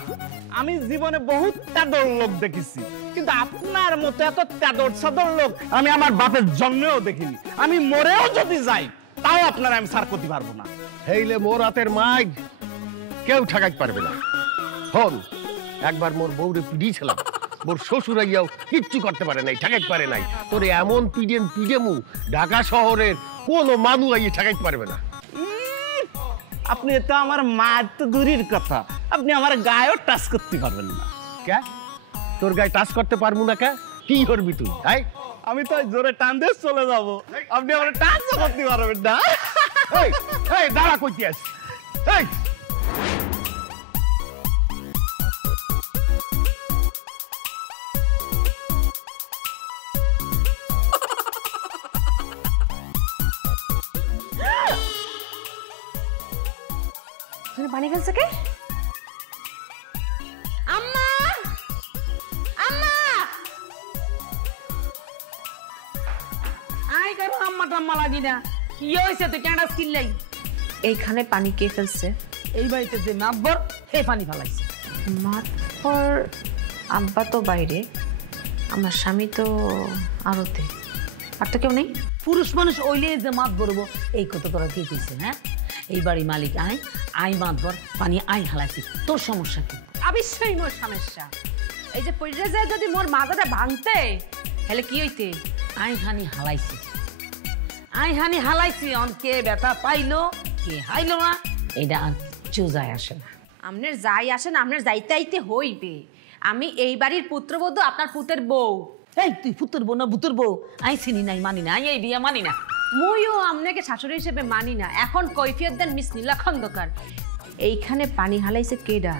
আমি জীবনে বহুত তেদর লোক দেখেছি, কিন্তু আপনার মতো এত তেদর সাদর লোক আমি আমার বাপের জন্মেও দেখিনি। আমি মরেও যদি যাই তাও আপনার আমি সার করতে পারবো না। হেইলে মোর হাতের মাইক কেউ ঠেকাইতে পারবে না। হন একবার মোর বউরে পিডিয়েছিলাম, মোর শ্বশুর আইয়াও কিচ্ছু করতে পারে নাই, ঠেকাইতে পারে নাই। তোর এমন পিডিএমু ঢাকা শহরের কোনো মানু আইয়ে ঠেকাইতে পারবে না। আপনি তো আমার মার তো দূরের কথা, আপনি আমার গায়েও টাচ করতে পারবেন না। কে তোর গায়ে টাচ করতে পারবো না? কে কি করবি তুই? তাই আমি তো জোরে টান দিয়ে চলে যাব, আপনি আমার টাচ করতে পারবেন না। এই এই দাঁড়া কইতে আস। এই পানি ফেলছে কে? আম্মা, আম্মা, আই কেন আম্মা টাম্মা লাগি না? কি হয়েছে তুই কেন চিল্লাই? এইখানে পানি কে ফেলছে? এই বাড়িতে যে মাতবর এই পানি ফেলাইছে। মাতবর আব্বা তো বাইরে, আমার স্বামী তো আড়তে, আর তো কেউ নেই। পুরুষ মানুষ ওইলে যে মাত বলবো এই কথা তোরা কে কইছে? হ্যাঁ, এই বাড়ি মালিক আই মাতবর পানি আই হালাইছি, তোর সমস্যা কি? অবশ্যই মোর সমস্যা। এই যে পড়ে যায় যদি মোর মাথাটা ভাঙতে হেলে কি হইতে? আই হানি হালাইছি অন কে ব্যথা পাইলো কে হাইলো না এটা আর কিচ্ছু যায় আসে না। আপনার যাই আসেন, আপনার যাইতে আইতে হইবে। আমি এই বাড়ির পুত্রবধূ, আপনার পুতের বউ। এই তুই পুতুর বউ না ভূতুর বউ? আই চিনি নাই, মানি না, এই বিয়া মানি না। মুইও আপনাকে শাশুড়ি হিসেবে মানি না। এখন কৈফিয়ত দেন মিস নীলা খন্দকার। এইখানে পানি হালাইছে কেডা?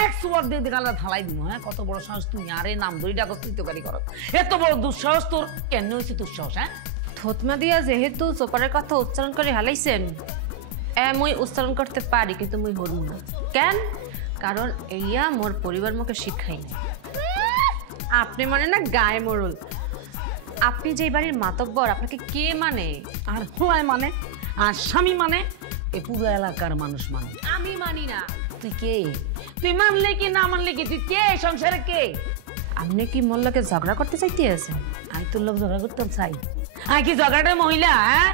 এক সুয়ার দিয়ে গালা ঢালাই দিব। হ্যাঁ, কত বড় সাহস তুই আরে নাম ধরি ডাকস তুই তো গাড়ি কর। এত বড় দুঃসাহস তোর কেন হয়েছে? দুঃসাহস? হ্যাঁ, থতমা দিয়া যেহেতু চোপারের কথা উচ্চারণ করে হালাইছেন, মুই উচ্চারণ করতে পারি, কিন্তু মুই হরু না। কেন? কারণ এইয়া মোর পরিবার মুখে শিখাই না। আপনি মানে না গায়ে মরল। আপনি যে বাড়ির মাতব্বর, আপনাকে কে মানে? আর হুয়ায় মানে, আর স্বামী মানে, এ পুরো এলাকার মানুষ মানে। আমি মানি না। তুই কে? তুই মানলে কি না মানলে কি? তুই কে সংসারে কে? আপনি কি মোল্লাকে ঝগড়া করতে চাইতে আছেন? আই তোর লোক ঝগড়া করতাম চাই? আই কি ঝগড়াটা মহিলা? হ্যাঁ,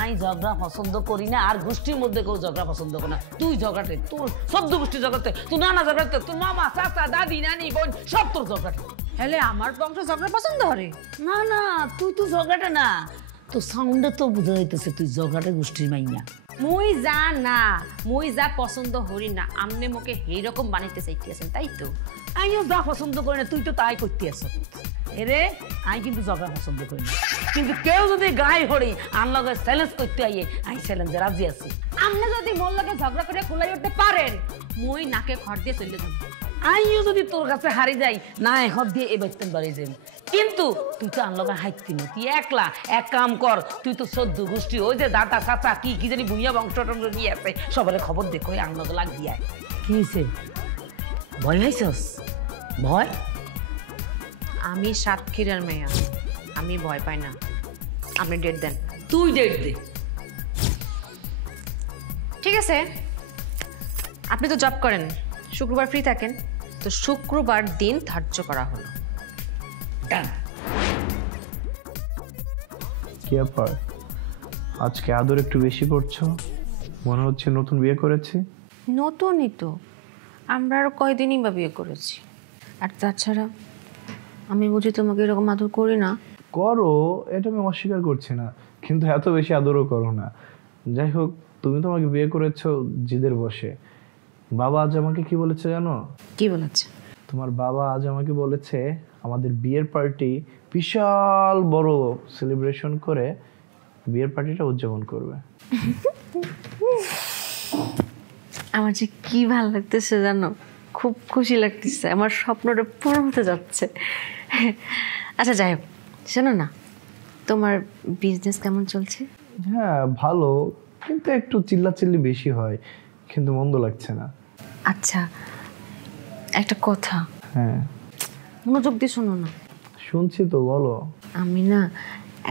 আই ঝগড়া পছন্দ করি না, আর গোষ্ঠীর মধ্যে কেউ ঝগড়া পছন্দ করে না। তুই ঝগড়াতে, তোর সদ্য গোষ্ঠী ঝগড়াতে, তুই নানা ঝগড়াতে, তোর মামা চাচা দাদি নানি বোন সব তোর ঝগড়াতে। হেলে আমার বংশ ঝগড়া পছন্দ করে? না না, তুই তো ঝগড়াটা না, তোর সাউন্ডে তো বোঝা যাইতেছে তুই ঝগড়াটা গোষ্ঠীর মাইয়া। মুই যা পছন্দ হরি না, আমনে মোকে এই রকম বানাইতে চাইতেছেন, তাই তো? আমিও যা পছন্দ করি না তুই তো তাই করতে আস। এরে আমি কিন্তু ঝগড়া পছন্দ করি না, কিন্তু কেউ যদি গায়ে হরি আনলগে চ্যালেঞ্জ করতে আইয়ে আমি চ্যালেঞ্জে রাজি আছি। আপনি যদি মোর লগে ঝগড়া করে কুলাই উঠতে পারেন, মুই নাকে খড় দিয়ে চলে যাব। আমিও যদি তোর কাছে হারি যাই না এখন দিয়ে এ বাইতেন বাড়ি যাই, কিন্তু তুই তো আনলগে হাইতি না, তুই একলা। এক কাম কর, তুই তো সদ্য গোষ্ঠী ওই যে দাদা চাচা কি কি জানি ভুইয়া বংশ টংশ কি আছে সবার খবর দেখো আনলগে লাগ দিয়ে। কি হয়েছে? ভয় হয়েছস? ভয়? আমি সাতক্ষীরার মেয়া, আমি ভয় পাই না। আপনি ডেট দেন। তুই ডেট দে। ঠিক আছে, আপনি তো জব করেন, শুক্রবার ফ্রি থাকেন, তো শুক্রবার দিন ধার্য করা হলো। কি ব্যাপার? আজকে আদর একটু বেশি করছো, মনে হচ্ছে নতুন বিয়ে করেছি। নতুনই তো, আমরা আরো কয়দিনই বা বিয়ে করেছি। আর তাছাড়া আমি বুঝি তোমাকে এরকম আদর করি না? করো, এটা আমি অস্বীকার করছি না, কিন্তু এত বেশি আদরও করো না। যাই হোক, তুমি তো আমাকে বিয়ে করেছো জিদের বসে। বাবা আজ আমাকে কি বলেছে জানো? কি বলেছে? তোমার বাবা আজ আমাকে বলেছে আমাদের বিয়ের পার্টি বিশাল বড় সেলিব্রেশন করে বিয়ের পার্টিটা উদযাপন করবে। আমার যে কি ভালো লাগতেছে জানো, খুব খুশি লাগতেছে, আমার স্বপ্নটা পূরণ হতে যাচ্ছে। আচ্ছা যাই হোক, শোনো না, তোমার বিজনেস কেমন চলছে? হ্যাঁ ভালো, কিন্তু একটু চিল্লাচিল্লি বেশি হয়, কিন্তু মন্দ লাগছে না। আচ্ছা একটা কথা, হ্যাঁ মনোযোগ দিয়ে শোনো না। শুনছি তো, বলো। আমি না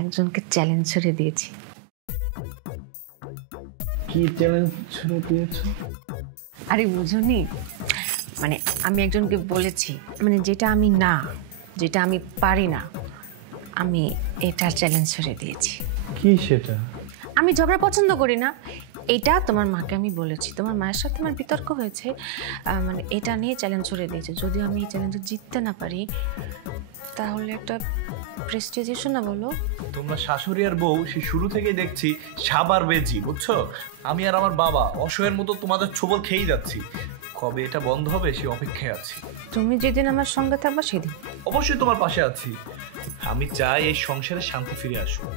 একজনকে চ্যালেঞ্জ ছেড়ে দিয়েছি। কি চ্যালেঞ্জ ছেড়ে দিয়েছো? আরে বুঝুনি, মানে আমি একজনকে বলেছি, মানে যেটা আমি না, যেটা আমি পারি না, আমি এটার চ্যালেঞ্জ ছেড়ে দিয়েছি। কি সেটা? আমি ঝগড়া পছন্দ করি না, এটা তোমার মাকে আমি বলেছি। তোমার মায়ের সাথে আমার বিতর্ক হয়েছে, মানে এটা নিয়ে চ্যালেঞ্জ ছড়ে দিয়েছে। যদি আমি এই চ্যালেঞ্জে জিততে না পারি তাহলে একটা প্রেস্টিজ ইস্যু না, বলো? তোমরা শাশুড়ি আর বউ সে শুরু থেকেই দেখছি সাবার বেজি, বুঝছো? আমি আর আমার বাবা অসহায়ের মতো তোমাদের ছোবল খেয়েই যাচ্ছি। কবে এটা বন্ধ হবে সে অপেক্ষায় আছি। তুমি যেদিন আমার সঙ্গে থাকবা সেদিন অবশ্যই তোমার পাশে আছি। আমি চাই এই সংসারে শান্তি ফিরে আসুক।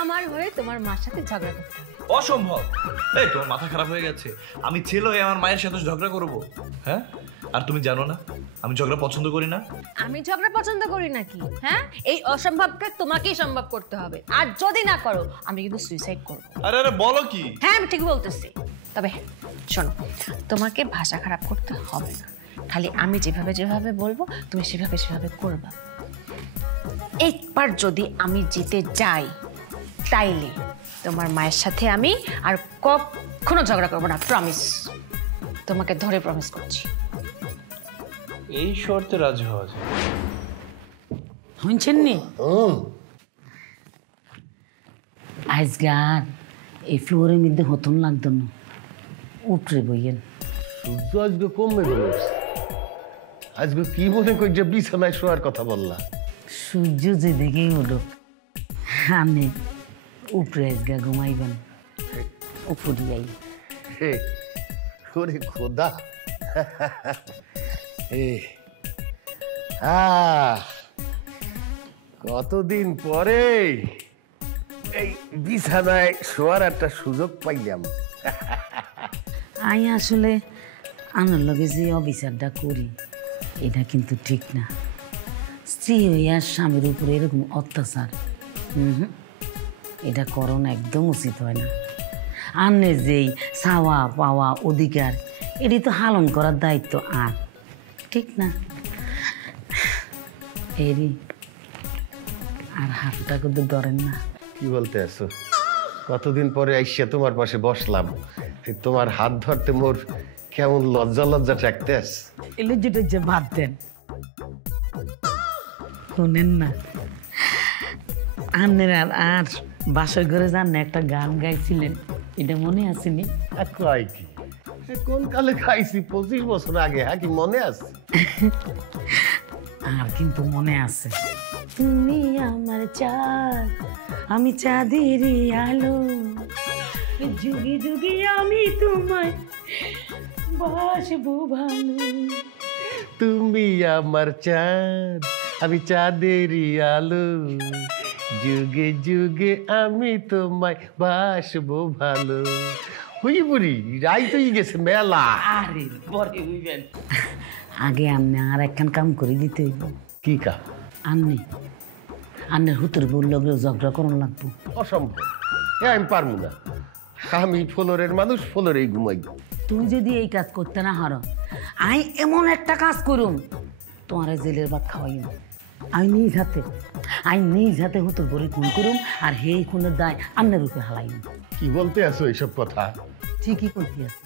আমার হয়ে তোমার মার সাথে ঝগড়া করতে হবে? অসম্ভব। এই তোমার মাথা খারাপ হয়ে গেছে? আমি ছেলে হয়ে আমার মায়ের সাথে ঝগড়া করব? হ্যাঁ, আর তুমি জানো না আমি ঝগড়া পছন্দ করি না। আমি ঝগড়া পছন্দ করি নাকি? হ্যাঁ, এই অসম্ভবকে তোমাকেই সম্ভব করতে হবে, আর যদি না করো আমি কিন্তু সুইসাইড করব। আরে আরে বলো কি? হ্যাঁ আমি ঠিক বলতেছি। তবে শোনো, তোমাকে ভাষা খারাপ করতে হবে না, খালি আমি যেভাবে যেভাবে বলবো তুমি সেভাবে সেভাবে করবা। একবার যদি আমি জিতে যাই তাইলে তোমার মায়ের সাথে আমি আর কখনো ঝগড়া করবো না, প্রমিস। তোমাকে ধরে প্রমিস করছি। এই শর্তে রাজি হওয়া যায়? শুনছেন নি? আজগার এই ফ্লোরের মধ্যে হতন লাগতো না, উঠরে বইয়েন। সূর্য আজকে কমবে গেল, আজকে কি মনে করি যে বিছানায় শোয়ার কথা বললা? সূর্য যেদিকেই উঠুক আমি উপরে আজগা ঘুমাইবেন, উপরে যাই। ওরে খোদা, কতদিন পরে এই বিছানায় শোয়ার একটা সুযোগ পাইলাম। আমি আসলে আমার লগে যে অবিচারটা করি এটা কিন্তু ঠিক না। স্ত্রী হইয়া স্বামীর উপরে এরকম অত্যাচার এটা করণ একদম উচিত হয় না। আন্নের যেই চাওয়া পাওয়া অধিকার এটি তো পালন করার দায়িত্ব আর, ঠিক না? এরই আর হাতটা কিন্তু ধরেন না। কি বলতে আছো? কতদিন পরে আইসা তোমার পাশে বসলাম, তোমার হাত ধরতে মোর কেমন লজ্জা লজ্জা ঠেকতে আস। এলে যেটা যে বাদ দেন, শোনেন না আন্নের আর বাসার ঘরে যান না একটা গান গাইছিলেন, এটা মনে আসেনি? কয় কি কোন কালে খাইছি? 25 বছর আগে। হ্যাঁ, কি মনে আছে? আর কিন্তু মনে আছে, তুমি আমার চাঁদ আমি চাঁদেরই আলো, যুগে যুগে আমি তোমায় বাসবো ভালো। তুমি আমার চাঁদ আমি চাঁদেরই আলো, যুগে যুগে আমি তোমায় বাসবো ভালো। বুঝি বুড়ি রাই তো গেছে মেলা। আরে পরে হইবেন, আগে আপনি আর একখান কাম করে দিতে হইব। কি কাম? আন্নের হুতুর বলল ঝগড়া করন লাগবো। অসম্ভব, আমি পারবো না। আমি ফ্লোরের মানুষ, ফ্লোরেই ঘুমাই। তুমি যদি এই কাজ করতে না হারো, আমি এমন একটা কাজ করুম তোমার জেলের ভাত খাওয়াইম। আমি নিজ হাতে হুতুর বড়ি খুন করুম আর হেই খুনের দায় আন্নের রূপে হালাইম। কি বলতে আছো এইসব কথা? ঠিকই করতে আছে,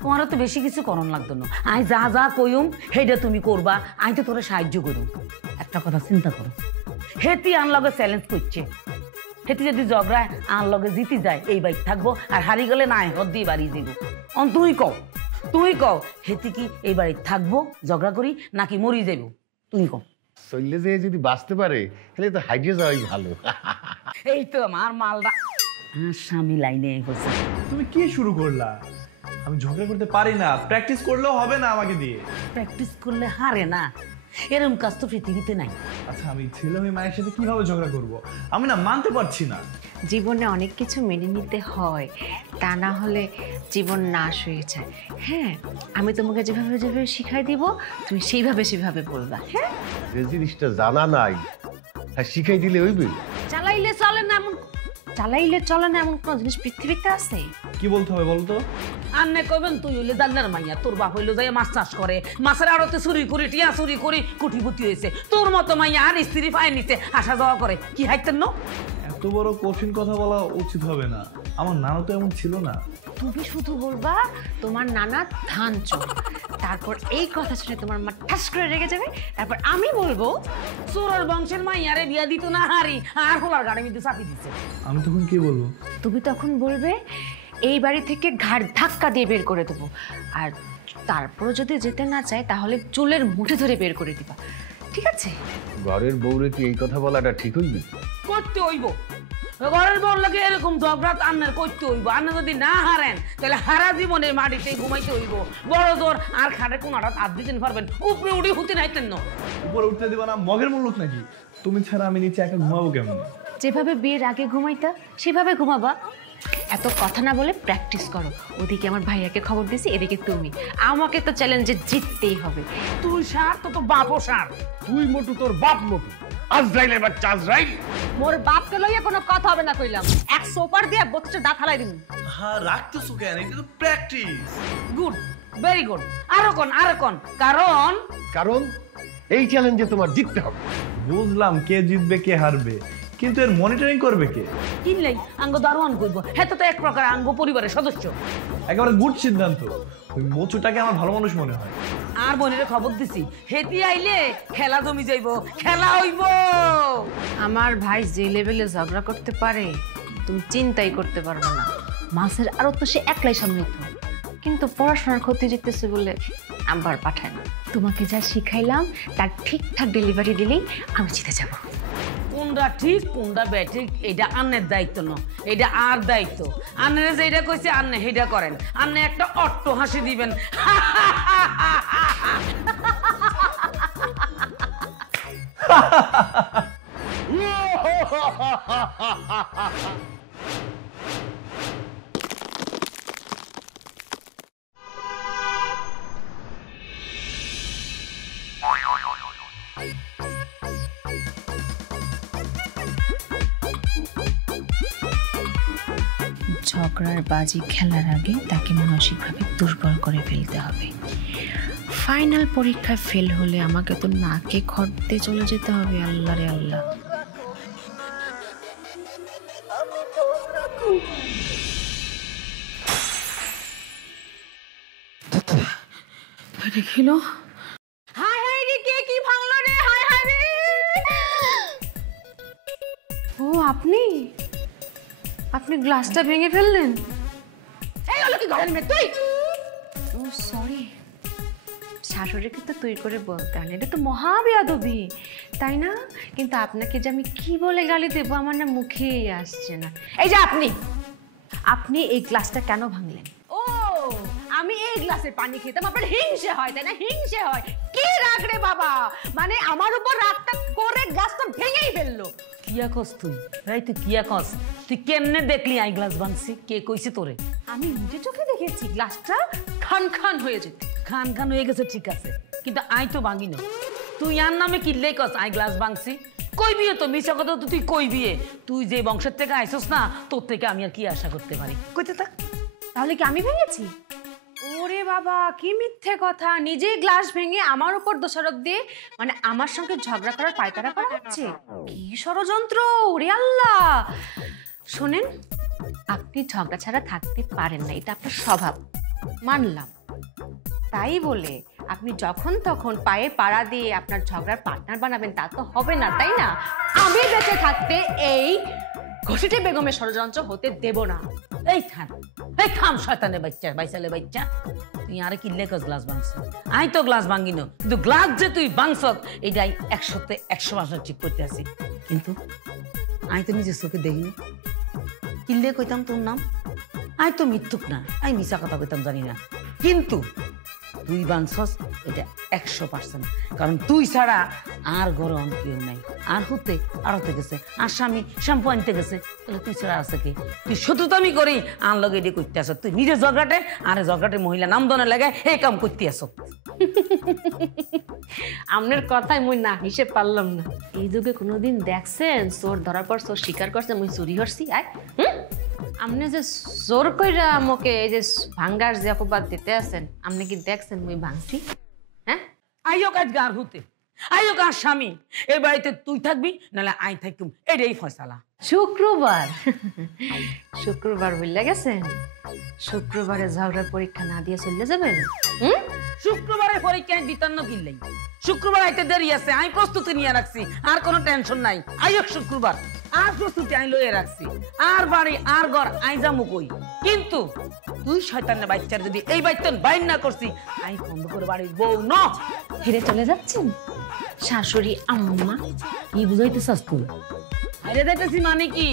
তোমারও তো বেশি কিছু করণ লাগতো না। আমি যা যা কইম সেইটা তুমি করবা, আমি তো তোরা সাহায্য করুম। একটা কথা চিন্তা করো, হেতি আনলাগে চ্যালেঞ্জ করছে, হেতি যদি ঝগড়ায় আর লগে জিতি যায় এই বাড়ি থাকবো, আর হারি গেলে নাই হদ দিয়ে বাড়ি যাবো। তুই কও হেতি কি এই বাড়ি থাকবো ঝগড়া করি নাকি মরি যাইব? তুই কও। চললে যে যদি বাঁচতে পারে তাহলে তো হাইটে যাওয়াই ভালো। এই তো আমার মালদা স্বামী লাইনে হচ্ছে। তুমি কি শুরু করলা? আমি ঝগড়া করতে পারি না, প্র্যাকটিস করলেও হবে না আমাকে দিয়ে। প্র্যাকটিস করলে হারে না, এরকম কাজ তো পৃথিবীতে নাই। আচ্ছা আমি ছেলে হয়ে মায়ের সাথে কিভাবে ঝগড়া করব? আমি না মানতে পারছি না। জীবনে অনেক কিছু মেনে নিতে হয়, তা না হলে জীবন নাশ হয়ে যায়। হ্যাঁ, আমি তোমাকে যেভাবে যেভাবে শিখাই দিব তুমি সেইভাবে বলবা। হ্যাঁ, যে জিনিসটা জানা নাই শিখাই দিলে হইবে। চালাইলে চলে না এমন কোন জিনিস পৃথিবীতে আছে? কি বলতে হবে বলতো? আন্নে কবেন তুই হইলে দান্নার মাইয়া, তোর বাপ হইলো যাই মাছ চাষ করে, মাছের আড়তে চুরি করি, টিয়া চুরি করি, কুটিপুটি হয়েছে। তোর মতো মাইয়া আর স্ত্রী পায় নিচে আসা যাওয়া করে, কি হাইতেন না? এত বড় কঠিন কথা বলা উচিত হবে না, আমার নানা তো এমন ছিল না। তুমি শুধু বলবা তোমার নানা ধান চোর, তারপর এই কথা শুনে তোমার মা ঠাস করে রেগে যাবে, তারপর আমি বলবো চোরের বংশের মাইয়ারে বিয়া দিত না হারি, আর হোলার গাড়ি মধ্যে চাপি দিছে। আমি তখন কি বলবো? তুমি তখন বলবে এই বাড়ি থেকে ঘাড় ধাক্কা দিয়ে বের করে দেবো, আর তারপর যদি যেতে না চায় তাহলে চুলের মুঠে ধরে বের করে দিবা, ঠিক আছে? ঘরের বউরে কি এই কথা বলাটা ঠিক হইবে? করতে হইব, ঘরের বউর লাগে এরকম ঝগড়া আন্নার করতে হইব। আন্না যদি না হারেন তাহলে হারা জীবনের মাটিতে ঘুমাইতে হইব। বড় জোর আর খাটে কোনাটা আধ দিতেন পারবেন, উপরে উঠে হুতে নাইতেন না। উপরে উঠতে দিবা না মগের মুলুক নাকি? তুমি ছাড়া আমি নিচে একা ঘুমাবো কেমন? যেভাবে বিয়ের আগে ঘুমাইতা সেভাবে ঘুমাবা। এত কথা না বলে প্র্যাকটিস করো। ওদিকে আমার ভাইয়াকে খবর দিছি, এদিকে তুমি। আমাকে তো চ্যালেঞ্জে জিততেই হবে। তুই সার তো বাপও সার। তুই মোটু তোর বাপ মোটু, আজরাইলের বাচ্চা আজরাইল। মোর বাপকে লইয়া কোনো কথা হবে না কইলাম। এক সোপার দিয়ে বত্রিশটা দাঁত হালাই দিন। হ্যাঁ রাখতেছো কেন? এটা তো প্র্যাকটিস। Good, very good. আরো কোন কারণ এই চ্যালেঞ্জে তোমার জিততে হবে। বুঝলাম কে জিতবে কে হারবে, কিন্তু এর মনিটরিং করবে কে? কিনলেই আঙ্গ দারোয়ান করবো। হ্যাঁ তো এক প্রকার আঙ্গ পরিবারের সদস্য। একেবারে গুড সিদ্ধান্ত। ওই মচুটাকে আমার ভালো মানুষ মনে হয়। আর বোনের খবর দিছি, হেতি আইলে খেলা জমি যাইব, খেলা হইব। আমার ভাই যে লেভেলে ঝগড়া করতে পারে তুমি চিন্তাই করতে পারবে না। মাছের আরো তো সে একলাই সামলাত, কিন্তু পড়াশোনার ক্ষতি জিততেছে বলে আবার পাঠায় না। তোমাকে যা শিখাইলাম তার ঠিকঠাক ডেলিভারি দিলেই আমি জিতে যাব। কোনটা ঠিক কোনটা ব্যাঠিক এটা আন্নের দায়িত্ব না, এটা আর দায়িত্ব। আন্নের যেটা কইছে আন্নে সেটা করেন। আন্নে একটা অট্ট হাসি দিবেন। ঝগড়ার বাজি খেলার আগে তাকে মানসিকভাবে দুর্বল করে ফেলতে হবে। ফাইনাল পরীক্ষায় ফেল হলে আমাকে তো নাকে খড়তে চলে যেতে হবে। আল্লাহ রে আল্লাহ। দেখিল হাই হাই রে, কে কি ভাঙলো রে? হাই হাই রে। ও আপনি গ্লাসটা ভেঙে ফেললেন? এই হলো কি ঘরের মেয়ে তুই? ও সরি, শাশুড়িকে তো তুই করে বলতে হয় না, এটা তো মহাবেয়াদবি, তাই না? কিন্তু আপনাকে যে আমি কি বলে গালি দেবো আমার না মুখেই আসছে না। এই যে আপনি এই গ্লাসটা কেন ভাঙলেন? ও আমি এই গ্লাসে পানি খেতাম, আপনার হিংসে হয় তাই না? হিংসে হয়। কি রাগ রে বাবা, মানে আমার উপর রাগটা করে গ্লাসটা ভেঙেই ফেললো। কিয়া কস তুই রাই, তুই কিয়া কস? তুই কেমনে দেখলি আই গ্লাস ভাঙছি? কে কইছে তোরে? আমি নিজে চোখে দেখেছি গ্লাসটা খান খান হয়ে যেত। খান খান হয়ে গেছে ঠিক আছে, কিন্তু আই তো ভাঙি না। তুই আর নামে কিনলেই কস আই গ্লাস ভাঙছি? কইবিয়ে তো, মিছা কথা তো তুই কইবিয়ে। তুই যে বংশের থেকে আইসস না, তোর থেকে আমি আর কি আশা করতে পারি? কইতে থাক। তাহলে কি আমি ভেঙেছি? ওরে বাবা কি মিথ্যে কথা, নিজেই গ্লাস ভেঙে আমার উপর দোষারোপ দিয়ে মানে আমার সঙ্গে ঝগড়া করার পায়তারা করা হচ্ছে। কি ষড়যন্ত্র, ওরে আল্লাহ। শোনেন, আপনি ঝগড়া ছাড়া থাকতে পারেন না, এটা আপনার স্বভাব, মানলাম। তাই বলে আপনি যখন তখন পায়ে পাড়া দিয়ে আপনার ঝগড়ার পার্টনার বানাবেন তা তো হবে না, তাই না? আমি বেঁচে থাকতে এই ঘসিটে বেগমের ষড়যন্ত্র হতে দেব না। এই থাম শয়তানের বাচ্চা, বাইসালে বাচ্চা, তুই আরে কিনলে কস গ্লাস ভাঙছ? আই তো গ্লাস ভাঙি না, কিন্তু গ্লাস যে তুই ভাঙছ এটাই 100তে 100% ঠিক করতে আসি। কিন্তু আই তো নিজের চোখে দেখি কিনলে কইতাম তোর নাম, আই তো মিথ্যুক না, আই মিছা কথা কইতাম জানি না। কিন্তু তুই ভাঙছস এটা 100%, কারণ তুই ছাড়া আর ঘরে অন্য কেউ নাই। আর হতে আড়তে গেছে, আর স্বামী শ্যাম্পু আনতে গেছে, তাহলে তুই ছাড়া আছে কি? তুই শত্রুতামি করি আর লগে এটি করতে আসত, তুই নিজের ঝগড়াটে আর ঝগড়াটে মহিলা নাম দনে লাগে এই কাম করতে আসত। আপনার কথাই মুই না হিসেব পারলাম না। এই যুগে কোনোদিন দেখছেন চোর ধরার পর চোর স্বীকার করছে মুই চুরি করছি? আপনি যে জোর কইরা আমাকে এই যে ভাঙ্গার যে অপবাদ দিতে আছেন, আপনি কি দেখছেন মুই ভাঙছি? হ্যাঁ, আইও কাজ গার হতে, আইও কার স্বামী, এই বাড়িতে তুই থাকবি নাহলে আই থাকুম, এটাই ফয়সালা। শুক্রবার বললে গেছেন, শুক্রবারে ঝগড়ার পরীক্ষা না দিয়ে চলে যাবেন? শুক্রবারে পরীক্ষায় দিতাম না কিনলেই, শুক্রবার আইতে দেরি আছে, আমি প্রস্তুতি নিয়ে রাখছি, আর কোনো টেনশন নাই। আইও শুক্রবার আর প্রস্তুতি আমি লয়ে রাখছি, আর বাড়ি আর ঘর আই যামু কই। কিন্তু তুই শয়তানের বাচ্চার যদি এই বাচ্চা বাইন না করছি, আমি বন্ধ করে বাড়ির বউ ন ফিরে চলে যাচ্ছেন? শাশুড়ি আম্মা কি বুঝাইতে চাস তুই? হাইরে যাইতেছি মানে কি?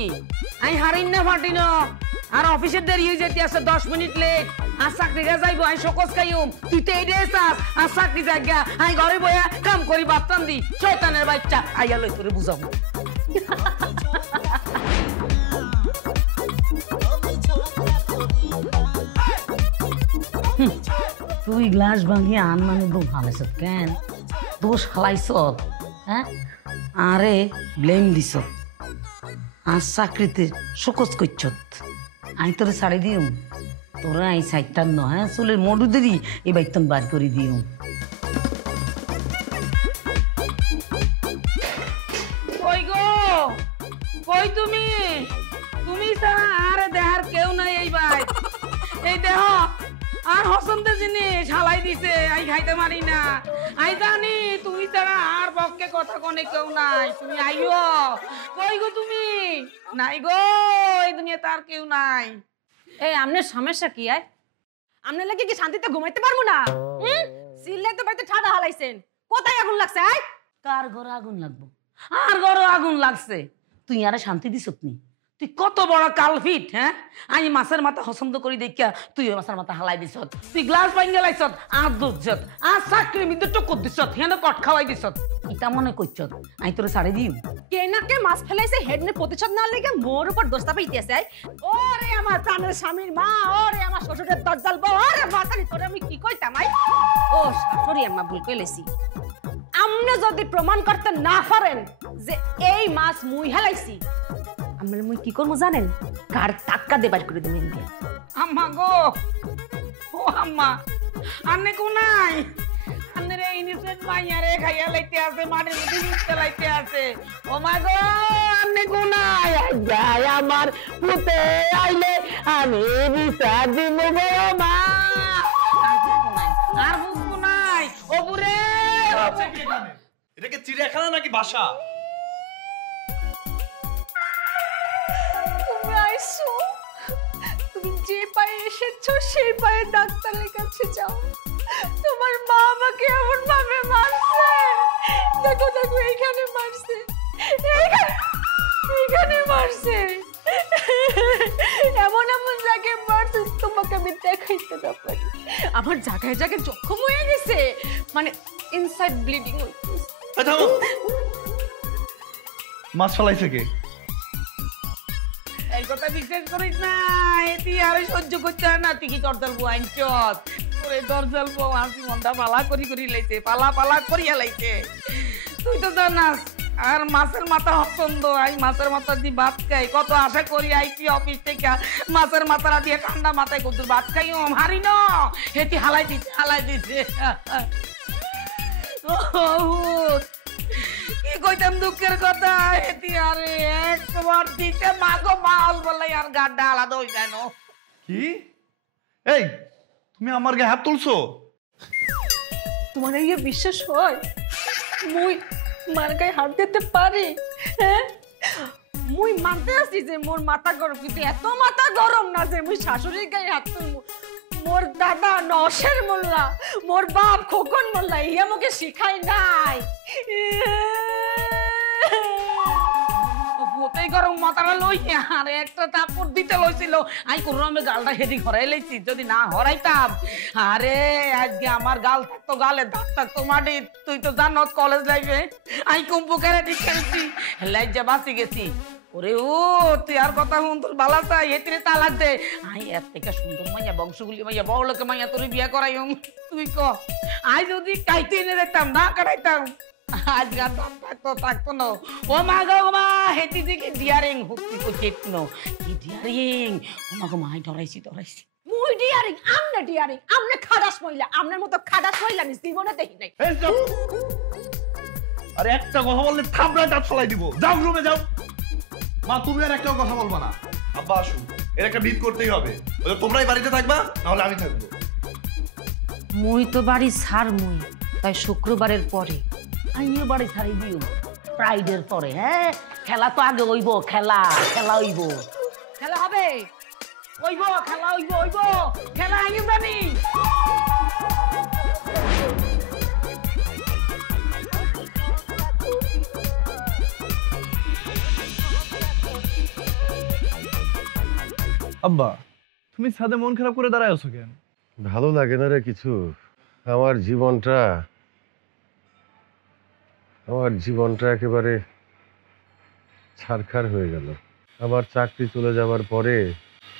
আমি হারিন না ফাটি না, আর অফিসের দেরি হয়ে যেতে আছে 10 মিনিট লেট, আর চাকরিটা যাইবো আমি সকস খাইম, তুই তো এইটাই চাস আর চাকরি জায়গা আমি ঘরে বইয়া কাম করি বাচ্চান দি। শয়তানের বাচ্চা আইয়া লই করে বুঝাবো। তুই গ্লাস ভাঙিয়ে আন মানে দোষ হালাইছ কেন? দোষ হালাইছ, হ্যাঁ? আরে ব্লেম দিছ, আর চাকরিতে সকস করছত, আমি তোরে ছাড়ি দিও, তোরা এই সাইডটার ন, হ্যাঁ চুলের মডু দেরি এই বাইতন বার করে দিও। কই গো, কই তুমি? তুমি ছাড়া আরে দেহার কেউ নাই এই ভাই, এই দেহ আর হসন্তে জিনিস হালাই দিছে, আই খাইতে মারি না। আই জানি তুমি ছাড়া আর পক্ষে কথা কোনে কেউ নাই, তুমি আইও। কই গো তুমি? নাই গো, এই দুনিয়াতে আর কেউ নাই। এই আপনার সমস্যা কি? আপনার লাগে কি শান্তিতে ঘুমাইতে পারবো না? সিল্লাই তো বাড়িতে ঠাডা হালাইছেন, কোথায় আগুন লাগছে? কার ঘরে আগুন লাগবো? আর ঘরে আগুন লাগছে, তুই আরে শান্তি দিছত নি? তুই কত বড় কালফিট, হ্যাঁ? আমি মাছের মাথা পছন্দ করি দেখিয়া তুই মাছের মাথা হালাই দিছ, তুই গ্লাস ভাঙিয়ে লাইছত, আর দুধছত, আর চাকরির মধ্যে টক্কর দিছত, হেন কট খাওয়াই দিছত, ইটা মনে করছ আমি তোরে ছাড়ি দিম? কে না কে মাছ ফেলাইছে হেডনে প্রতিশোধ না লেগে মোর উপর দোষটা পাইতেছে। ওরে আমার প্রাণের স্বামীর মা, ওরে আমার শ্বশুরের দজ্জাল বউ, ওরে মাতারি তোরে আমি কি কইতাম? ও শাশুড়ি আম্মা ভুল কইলেছি। আপনি যদি প্রমাণ করতে না পারেন যে এই মাছ মুই হেলাইছি, আমরা মুই কি করবো জানেন? কার টাক্কা দেবার করে দেবেন। আম্মা গো, ও আম্মা, আন্নে কো নাই? আন্নের এই ইনিসেন্ট মাইয়ারে খাইয়া লাইতে আছে, মাটির মধ্যে মিশতে লাইতে আছে। ও মা গো, আন্নে কো নাই? যায় আমার পুতে আইলে আমি বিচার দিব গো মা। আর বুঝবো নাই ও বুড়ে। এটা কি চিড়িয়াখানা নাকি বাসা? তুমি যে পায়ে এসেছো সেই পায়ে ডাক্তারের কাছে যাও। তোমার মা আমাকে এমন ভাবে মারছে, দেখো দেখো এইখানে মারছে, এইখানে মারছে, এমন এমন জায়গায় মারছে তোমাকে আমি দেখাইতে না পারি। আমার জায়গায় জায়গায় জখম হয়ে গেছে, মানে ইনসাইড ব্লিডিং হইতেছে। মাছ ফেলাইছে কে? এই কথা বিশ্বাস করিস না, এটি আরে সহ্য করতে হয় না। তুই কি দরজাল বউ আনছত? ওরে দরজাল বউ আসি মনটা পালা করি করি লাইছে, পালা পালা করিয়া লাইছে। তুই তো জানাস আর মাছের মাথা পছন্দ, আই মাছের মাথা দিয়ে ভাত খাই, কত আশা করি আইছি অফিস থেকে, মাছের মাথাটা দিয়ে ঠান্ডা মাথায় কত ভাত খাই, হারি না হেতি হালাই দিছে, হালাই দিছে। কি কইতাম দুঃখের কথা, এটি আরে একবার দিতে মাগো মাল বলে আর গাড্ডা আলাদা হই যায় না। কি? এই তুমি আমার গায়ে হাত তুলছো? তোমার এই বিশ্বাস হয় মুই মার গায়ে হাত দিতে পারি? হ্যাঁ, মুই মানতে আছি যে মোর মাথা গরম, কিন্তু এত মাথা গরম না যে মুই শাশুড়ির গায়ে হাত তুলবো। মোর দাদা নশের মোল্লা, মোর বাপ খোকন মোল্লা ইয়া আমাকে শিখাই নাই। হতেই গরম মাথাটা লই আর একটা তাপড় দিতে লইছিল, আমি কোরআমে গালটা হেডি ঘরাই লাইছি, যদি না হরাইতাম আরে আজকে আমার গাল থাকতো গালে, দাঁত থাকতো মাটি। তুই তো জানত কলেজ লাইফে আমি কুম্পু ক্যারেটি খেলছি, লাইজা বাঁচি গেছি। ওরে ও তুই আর কথা শুন, তোর বালা চাই এতিরে তালাক দে। আই এর থেকে সুন্দর মাইয়া বংশগুলি মাইয়া বড় লোকে মাইয়া তোর বিয়া করাই। তুই ক আই যদি কাইতে এনে দেখতাম না কাটাইতাম আজকে আর দাম থাকতো না। ও মা গো মা হেতি দিকে ডিয়ারিং হুক্তি কো চেতনো কি ডিয়ারিং। ও মা গো মা ডরাইছি। মুই ডিয়ারিং আমনে ডিয়ারিং, আমনে খাদাস মহিলা, আমনের মতো খাদাস মহিলা আমি জীবনে দেখি নাই। আরে একটা কথা বললে থাবড়া দাঁত ফলাই দিব। যাও রুমে যাও। মা তুমি আর একটা কথা বলবা না। আব্বা আসুন, এর একটা বিট করতেই হবে। তোমরাই বাড়িতে থাকবা, নাহলে আমি থাকবো। মুই তো বাড়ি ছাড় মুই, তাই শুক্রবারের পরে আমিও বাড়ি ছাড়ি দিও ফ্রাইডের পরে। হ্যাঁ খেলা তো আগে হইব, খেলা হইব, খেলা হবে, খেলা হইব খেলা আমি জানি। আব্বা তুমি ছাদে মন খারাপ করে দাঁড়ায় আছো কেন? ভালো লাগে না রে কিছু। আমার জীবনটা একেবারে ছারখার হয়ে গেল। আমার চাকরি চলে যাবার পরে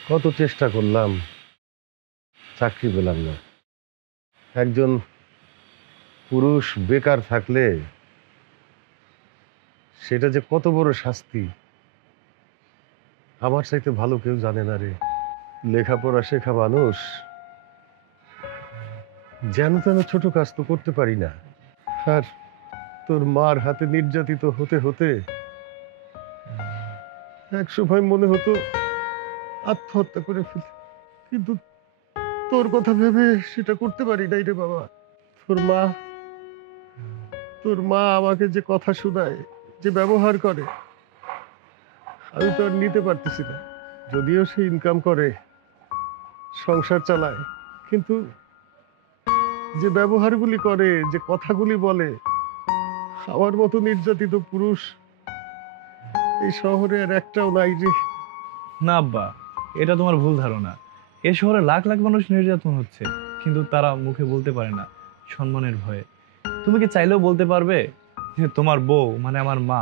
কত চেষ্টা করলাম, চাকরি পেলাম না। একজন পুরুষ বেকার থাকলে সেটা যে কত বড় শাস্তি আমার চাইতে ভালো কেউ জানে না রে। লেখাপড়া শেখা মানুষ যেন তেন ছোট কাজ তো করতে পারি না। আর তোর মার হাতে নির্যাতিত হতে হতে এক সময় মনে হতো আত্মহত্যা করে ফেলি, কিন্তু তোর কথা ভেবে সেটা করতে পারি নাই রে বাবা। তোর মা আমাকে যে কথা শোনায়, যে ব্যবহার করে, আমি তো আর নিতে পারতেছি না। যদিও সে ইনকাম করে, সংসার চালায়, কিন্তু যে ব্যবহারগুলি করে, যে কথাগুলি বলে, আমার মতো নির্যাতিত পুরুষ এই শহরে আর একটাও নাই রে। না আব্বা, এটা তোমার ভুল ধারণা। এ শহরে লাখ লাখ মানুষ নির্যাতন হচ্ছে, কিন্তু তারা মুখে বলতে পারে না সম্মানের ভয়ে। তুমি কি চাইলেও বলতে পারবে যে তোমার বউ মানে আমার মা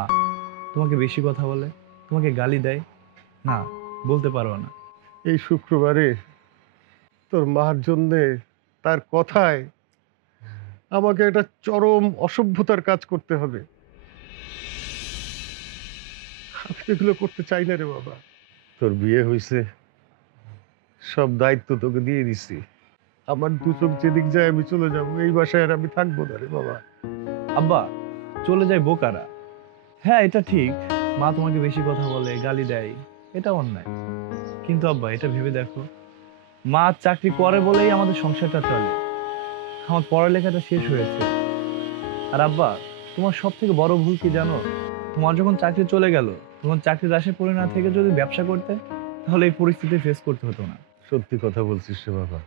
তোমাকে বেশি কথা বলে, তোমাকে গালি দেয়? না, বলতে পারো না। এই শুক্রবারে তোর মার জন্যে, তার কথায় আমাকে একটা চরম অসভ্যতার কাজ করতে হবে। আমি এগুলো করতে চাই না রে বাবা। তোর বিয়ে হয়েছে, সব দায়িত্ব তোকে দিয়ে দিছি। আমার দু চোখ যেদিক যায় আমি চলে যাবো, এই বাসায় আর আমি থাকবো না রে বাবা। আব্বা চলে যায় বোকারা। হ্যাঁ এটা ঠিক, মা তোমাকে বেশি কথা বলে, গালি দেয়, এটা অন্যায়। কিন্তু আব্বা এটা ভেবে দেখো, মা চাকরি করে বলেই আমাদের সংসারটা চলে, আমার পড়ালেখাটা শেষ হয়েছে। আর আব্বা তোমার সব থেকে বড় ভুল কি জানো? তোমার যখন চাকরি চলে গেল, তখন চাকরির আশায় পড়ে না থেকে যদি ব্যবসা করতে, তাহলে এই পরিস্থিতি ফেস করতে হতো না। সত্যি কথা বলছিস রে বাবা,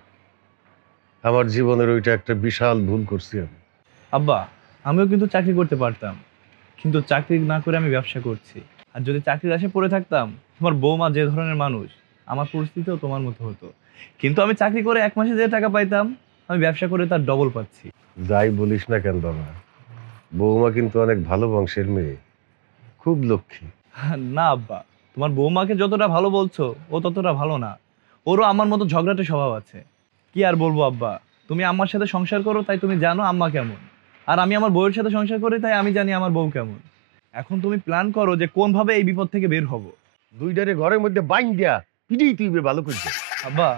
আমার জীবনের ওইটা একটা বিশাল ভুল করছি আমি। আব্বা আমিও কিন্তু চাকরি করতে পারতাম, কিন্তু চাকরি না করে আমি ব্যবসা করছি। আর যদি চাকরির আশায় পড়ে থাকতাম, তোমার বৌমা যে ধরনের মানুষ, আমার পরিস্থিতিও তোমার মতো হতো। কিন্তু আমি চাকরি করে 1 মাসে যে টাকা পাইতাম, আমি ব্যবসা করে তার ডবল পাচ্ছি। যাই বলিস না কেন বাবা, বৌমা কিন্তু অনেক ভালো বংশের মেয়ে, খুব লক্ষ্মী। না আব্বা, তোমার বৌমাকে যতটা ভালো বলছো, ও ততটা ভালো না। ওরও আমার মতো ঝগড়াটে স্বভাব আছে। কি আর বলবো আব্বা, তুমি আমার সাথে সংসার করো তাই তুমি জানো আম্মা কেমন, আর আমি আমার বউয়ের সাথে সংসার করি তাই আমি জানি আমার বউ কেমন। এখন তুমি প্ল্যান করো যে কোন ভাবে এই বিপদ থেকে বের হব। দুইটারে ঘরের মধ্যে বাইন দিয়া পিড়ি তুই ভালো করছে। আব্বা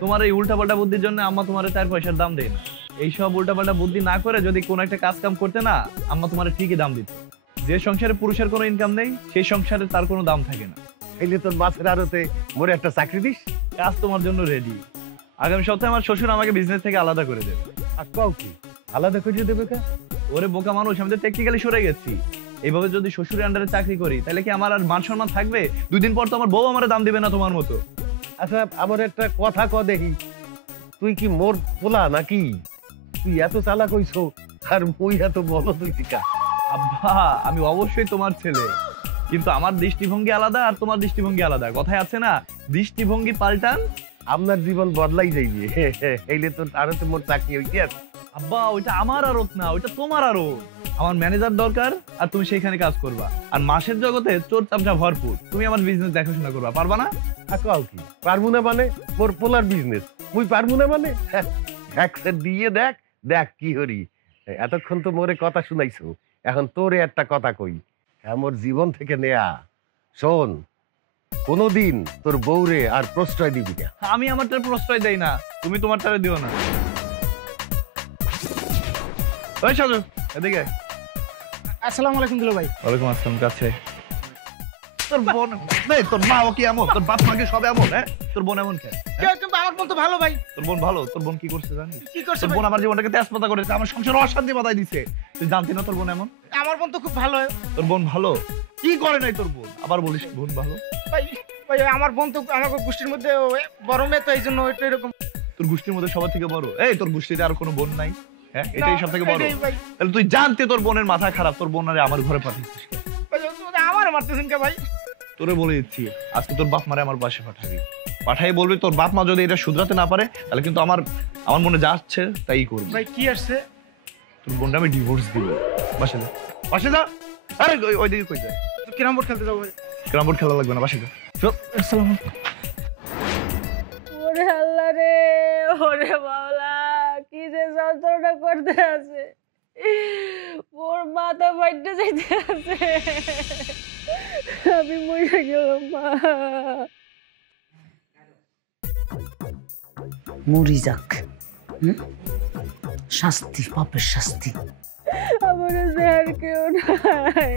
তোমার এই উল্টাপাল্টা বুদ্ধির জন্য আম্মা তোমার 4 পয়সার দাম দেয় না। এইসব উল্টাপাল্টা বুদ্ধি না করে যদি কোনো একটা কাজ কাম করতে না, আম্মা তোমার ঠিকই দাম দিত। যে সংসারে পুরুষের কোনো ইনকাম নেই, সেই সংসারে তার কোনো দাম থাকে না। এই যে তোর মাছের আড়তে মোরে একটা চাকরি দিস, কাজ তোমার জন্য রেডি। আগামী সপ্তাহে আমার শ্বশুর আমাকে বিজনেস থেকে আলাদা করে দেবে। আর কাউ কি আলাদা করে দেবে? ওরে বোকা মানুষ, আমি তো টেকনিক্যালি সরে গেছি। এইভাবে যদি শ্বশুরের আন্ডারে চাকরি করি তাহলে কি আমার আর মান সম্মান থাকবে? 2 দিন পর তো আমার বউ আমার দাম দিবে না তোমার মতো। আচ্ছা আমার একটা কথা ক দেখি, তুই কি মোর পোলা নাকি? তুই এত চালাক হইছো আর মুই এত বলো তুই টিকা। আব্বা আমি অবশ্যই তোমার ছেলে, কিন্তু আমার দৃষ্টিভঙ্গি আলাদা আর তোমার দৃষ্টিভঙ্গি আলাদা। কথায় আছে না, দৃষ্টিভঙ্গি পাল্টান আপনার জীবন বদলাই যাইবে। এইলে তো আরো তো মোর চাকরি হইতে আছে। আব্বা ওইটা আমার আরত না, ওইটা তোমার আরত। আমার ম্যানেজার দরকার আর তুমি সেইখানে কাজ করবা। আর মাসের জগতে চোর চামচা ভরপুর, তুমি আমার বিজনেস দেখাশোনা করবা, পারবা না? কাও কি পারবো না মানে? মোর পোলার বিজনেস মুই পারবো না মানে? একসের দিয়ে দেখ দেখ কি হরি। এতক্ষণ তো মোরে কথা শুনাইছো, এখন তোরে একটা কথা কই, মোর জীবন থেকে নেয়া। শোন, কোনদিন তোর বউরে আর প্রশ্রয় দিবি না। আমি আমারটার প্রশ্রয় দেই না, তুমি তোমারটারে দিও না। ওই সাজু এদিকে। আসসালামু আলাইকুম দুলা ভাই। ওয়ালাইকুম আসসালাম। কাছে তোর বোন নেই, তোর মা ও কি এমন? তোর বাপ মাকে সব এমন? হ্যাঁ তোর বোন এমন কেন? আমার বোন তো ভালো ভাই। তোর বোন ভালো? তোর বোন কি করছে জানিস? কি করছে? তোর বোন আমার জীবনটাকে তেজপাতা করেছে, আমার সংসারে অশান্তি বাধাই দিছে। তুই জানতি না তোর বোন এমন? আমার বোন তো খুব ভালো। তোর বোন ভালো? কি করে নাই তোর বোন? আবার বলিস বোন ভালো? ভাই ভাই আমার বোন তো আমার গোষ্ঠীর মধ্যে বড় মেয়ে, তো এই জন্য ওইটা এরকম। তোর গোষ্ঠীর মধ্যে সবার থেকে বড়? এই তোর গোষ্ঠীতে আর কোনো বোন নাই? হ্যাঁ এটাই সব থেকে বড়? তাহলে তুই জানতে তোর বোনের মাথা খারাপ, তোর বোন আরে আমার ঘরে পাঠিয়েছিস। আমার মারতেছেন কে ভাই? তোরে বলে দিচ্ছি আজকে তোর বাপ মারে আমার বাসে পাঠাবি, পাঠাই বলবি তোর বাপ মা যদি এটা শুধরাতে না পারে তাহলে কিন্তু আমার মনে যাচ্ছে তাই করবি। ভাই কি আসছে? তোর বোনটা আমি ডিভোর্স দিব। বাসে যা, বাসে যা। আরে ওইদিকে কই যায়? ক্যারাম বোর্ড খেলতে যাবো ভাই। ক্যারাম বোর্ড খেলা লাগবে না, বাসে যা। আসসালামু ওরে আল্লাহ রে, ওরে বাবা কি যে যন্ত্রণা করতে আছে, ওর মাথা ফাইটে যাইতে আছে। আমি মরে গেলাম মা। মরি যাক, শাস্তি, পাপের শাস্তি। আমার আর কেউ নাই।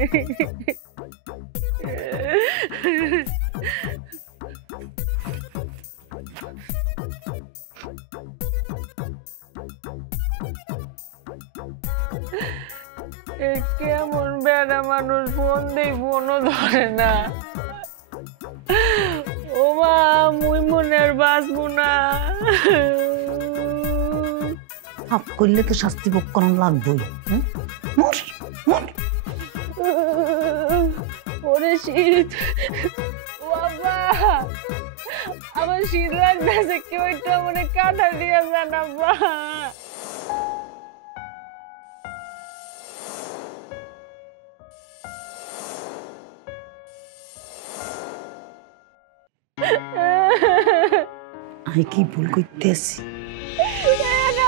কেমন বেড়া মানুষ, ফোন দেই ফোনও ধরে না। ও মা মুই মনে আর বাঁচবো না। পাপ করলে তো শাস্তি ভোগ করানো লাগবেই। ওরে শীত বাবা, আমার শীত লাগতেছে, কেউ একটা মনে কাঁথা দিয়ে জানাবা। আমি কি ভুল করতেছি?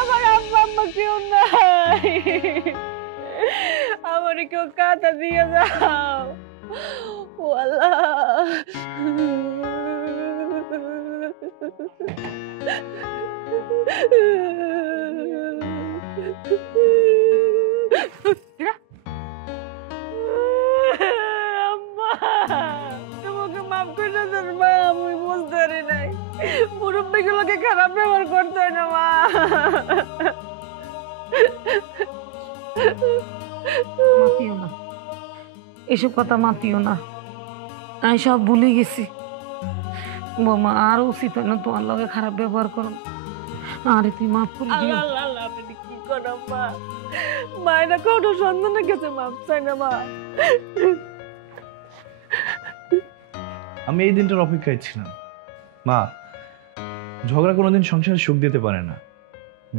আমার আব্বা আম্মা কেউ নাই, আমার কেউ কাঁথা দিয়ে যাও। ও আল্লাহ, তোমাকে মাফ করে দেন মা, আমি বুঝতে পারি নাই মুরব্বীগুলোকে খারাপ ব্যবহার করতে হয় না মা। মাতিও না, এসব কথা মাতিও না, আমি সব ভুলে গেছি। বৌমা আর উচিত হয় না তোমার লগে খারাপ ব্যবহার করো। আরে তুই মাফ করে দিও। আমি কি করব মা, মায়েরা কোনো সন্তানের কাছে মাফ চাই না মা। আমি এই দিনটার অপেক্ষায় ছিলাম। মা, ঝগড়া কোনোদিন সংসারে সুখ দিতে পারে না,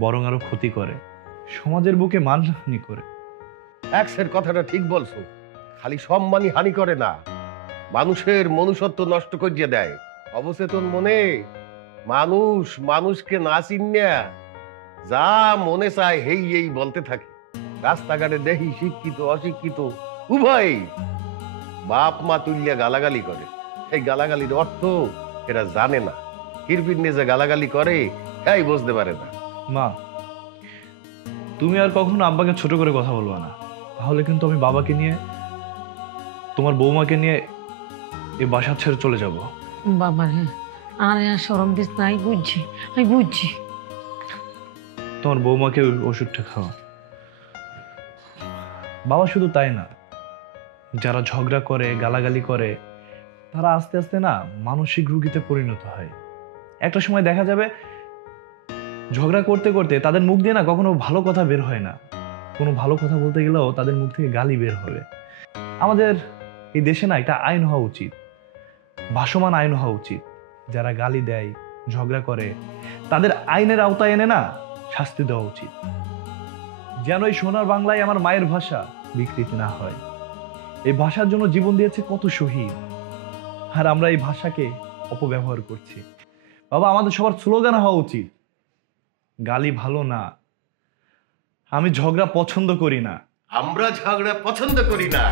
বরং আরো ক্ষতি করে, সমাজের বুকে মানহানি করে। একসের কথাটা ঠিক বলছো, খালি সম্মানই হানি করে না, মানুষের মনুষ্যত্ব নষ্ট করিয়ে দেয়। অবচেতন মনে মানুষ মানুষকে না চিনিয়া যা মনে চায় হেই এই বলতে থাকে। রাস্তাঘাটে দেখি শিক্ষিত অশিক্ষিত উভয় বাপ মা তুলিয়া গালাগালি করে। এই গালাগালির অর্থ এরা জানে না, কিরপিন্নে যে গালাগালি করে এই বুঝতে পারে না। মা, তুমি আর কখনো আব্বাকে ছোট করে কথা বলবা না, তাহলে কিন্তু আমি বাবাকে নিয়ে, তোমার বৌমাকে নিয়ে এই বাসা ছেড়ে চলে যাব। বাবা রে, আরে আর শরম দিস না, আমি বুঝছি, আমি বুঝছি। তোমার বৌমাকে ওষুধটা খাওয়া। বাবা শুধু তাই না, যারা ঝগড়া করে, গালাগালি করে, তারা আস্তে আস্তে না মানসিক রোগীতে পরিণত হয়। একটা সময় দেখা যাবে ঝগড়া করতে করতে তাদের মুখ দিয়ে না কখনো ভালো কথা বের হয় না, কোনো ভালো কথা বলতে গেলেও তাদের মুখ থেকে গালি বের হবে। আমাদের এই দেশে না একটা আইন হওয়া উচিত, ভাসমান আইন হওয়া উচিত। যারা গালি দেয়, ঝগড়া করে, তাদের আইনের আওতায় এনে না শাস্তি দেওয়া উচিত, যেন এই সোনার বাংলায় আমার মায়ের ভাষা বিকৃতি না হয়। এই ভাষার জন্য জীবন দিয়েছে কত শহীদ, আর আমরা এই ভাষাকে অপব্যবহার করছি। বাবা, আমাদের সবার স্লোগান হওয়া উচিত, গালি ভালো না, আমি ঝগড়া পছন্দ করি না। আমরা ঝগড়া পছন্দ করি না।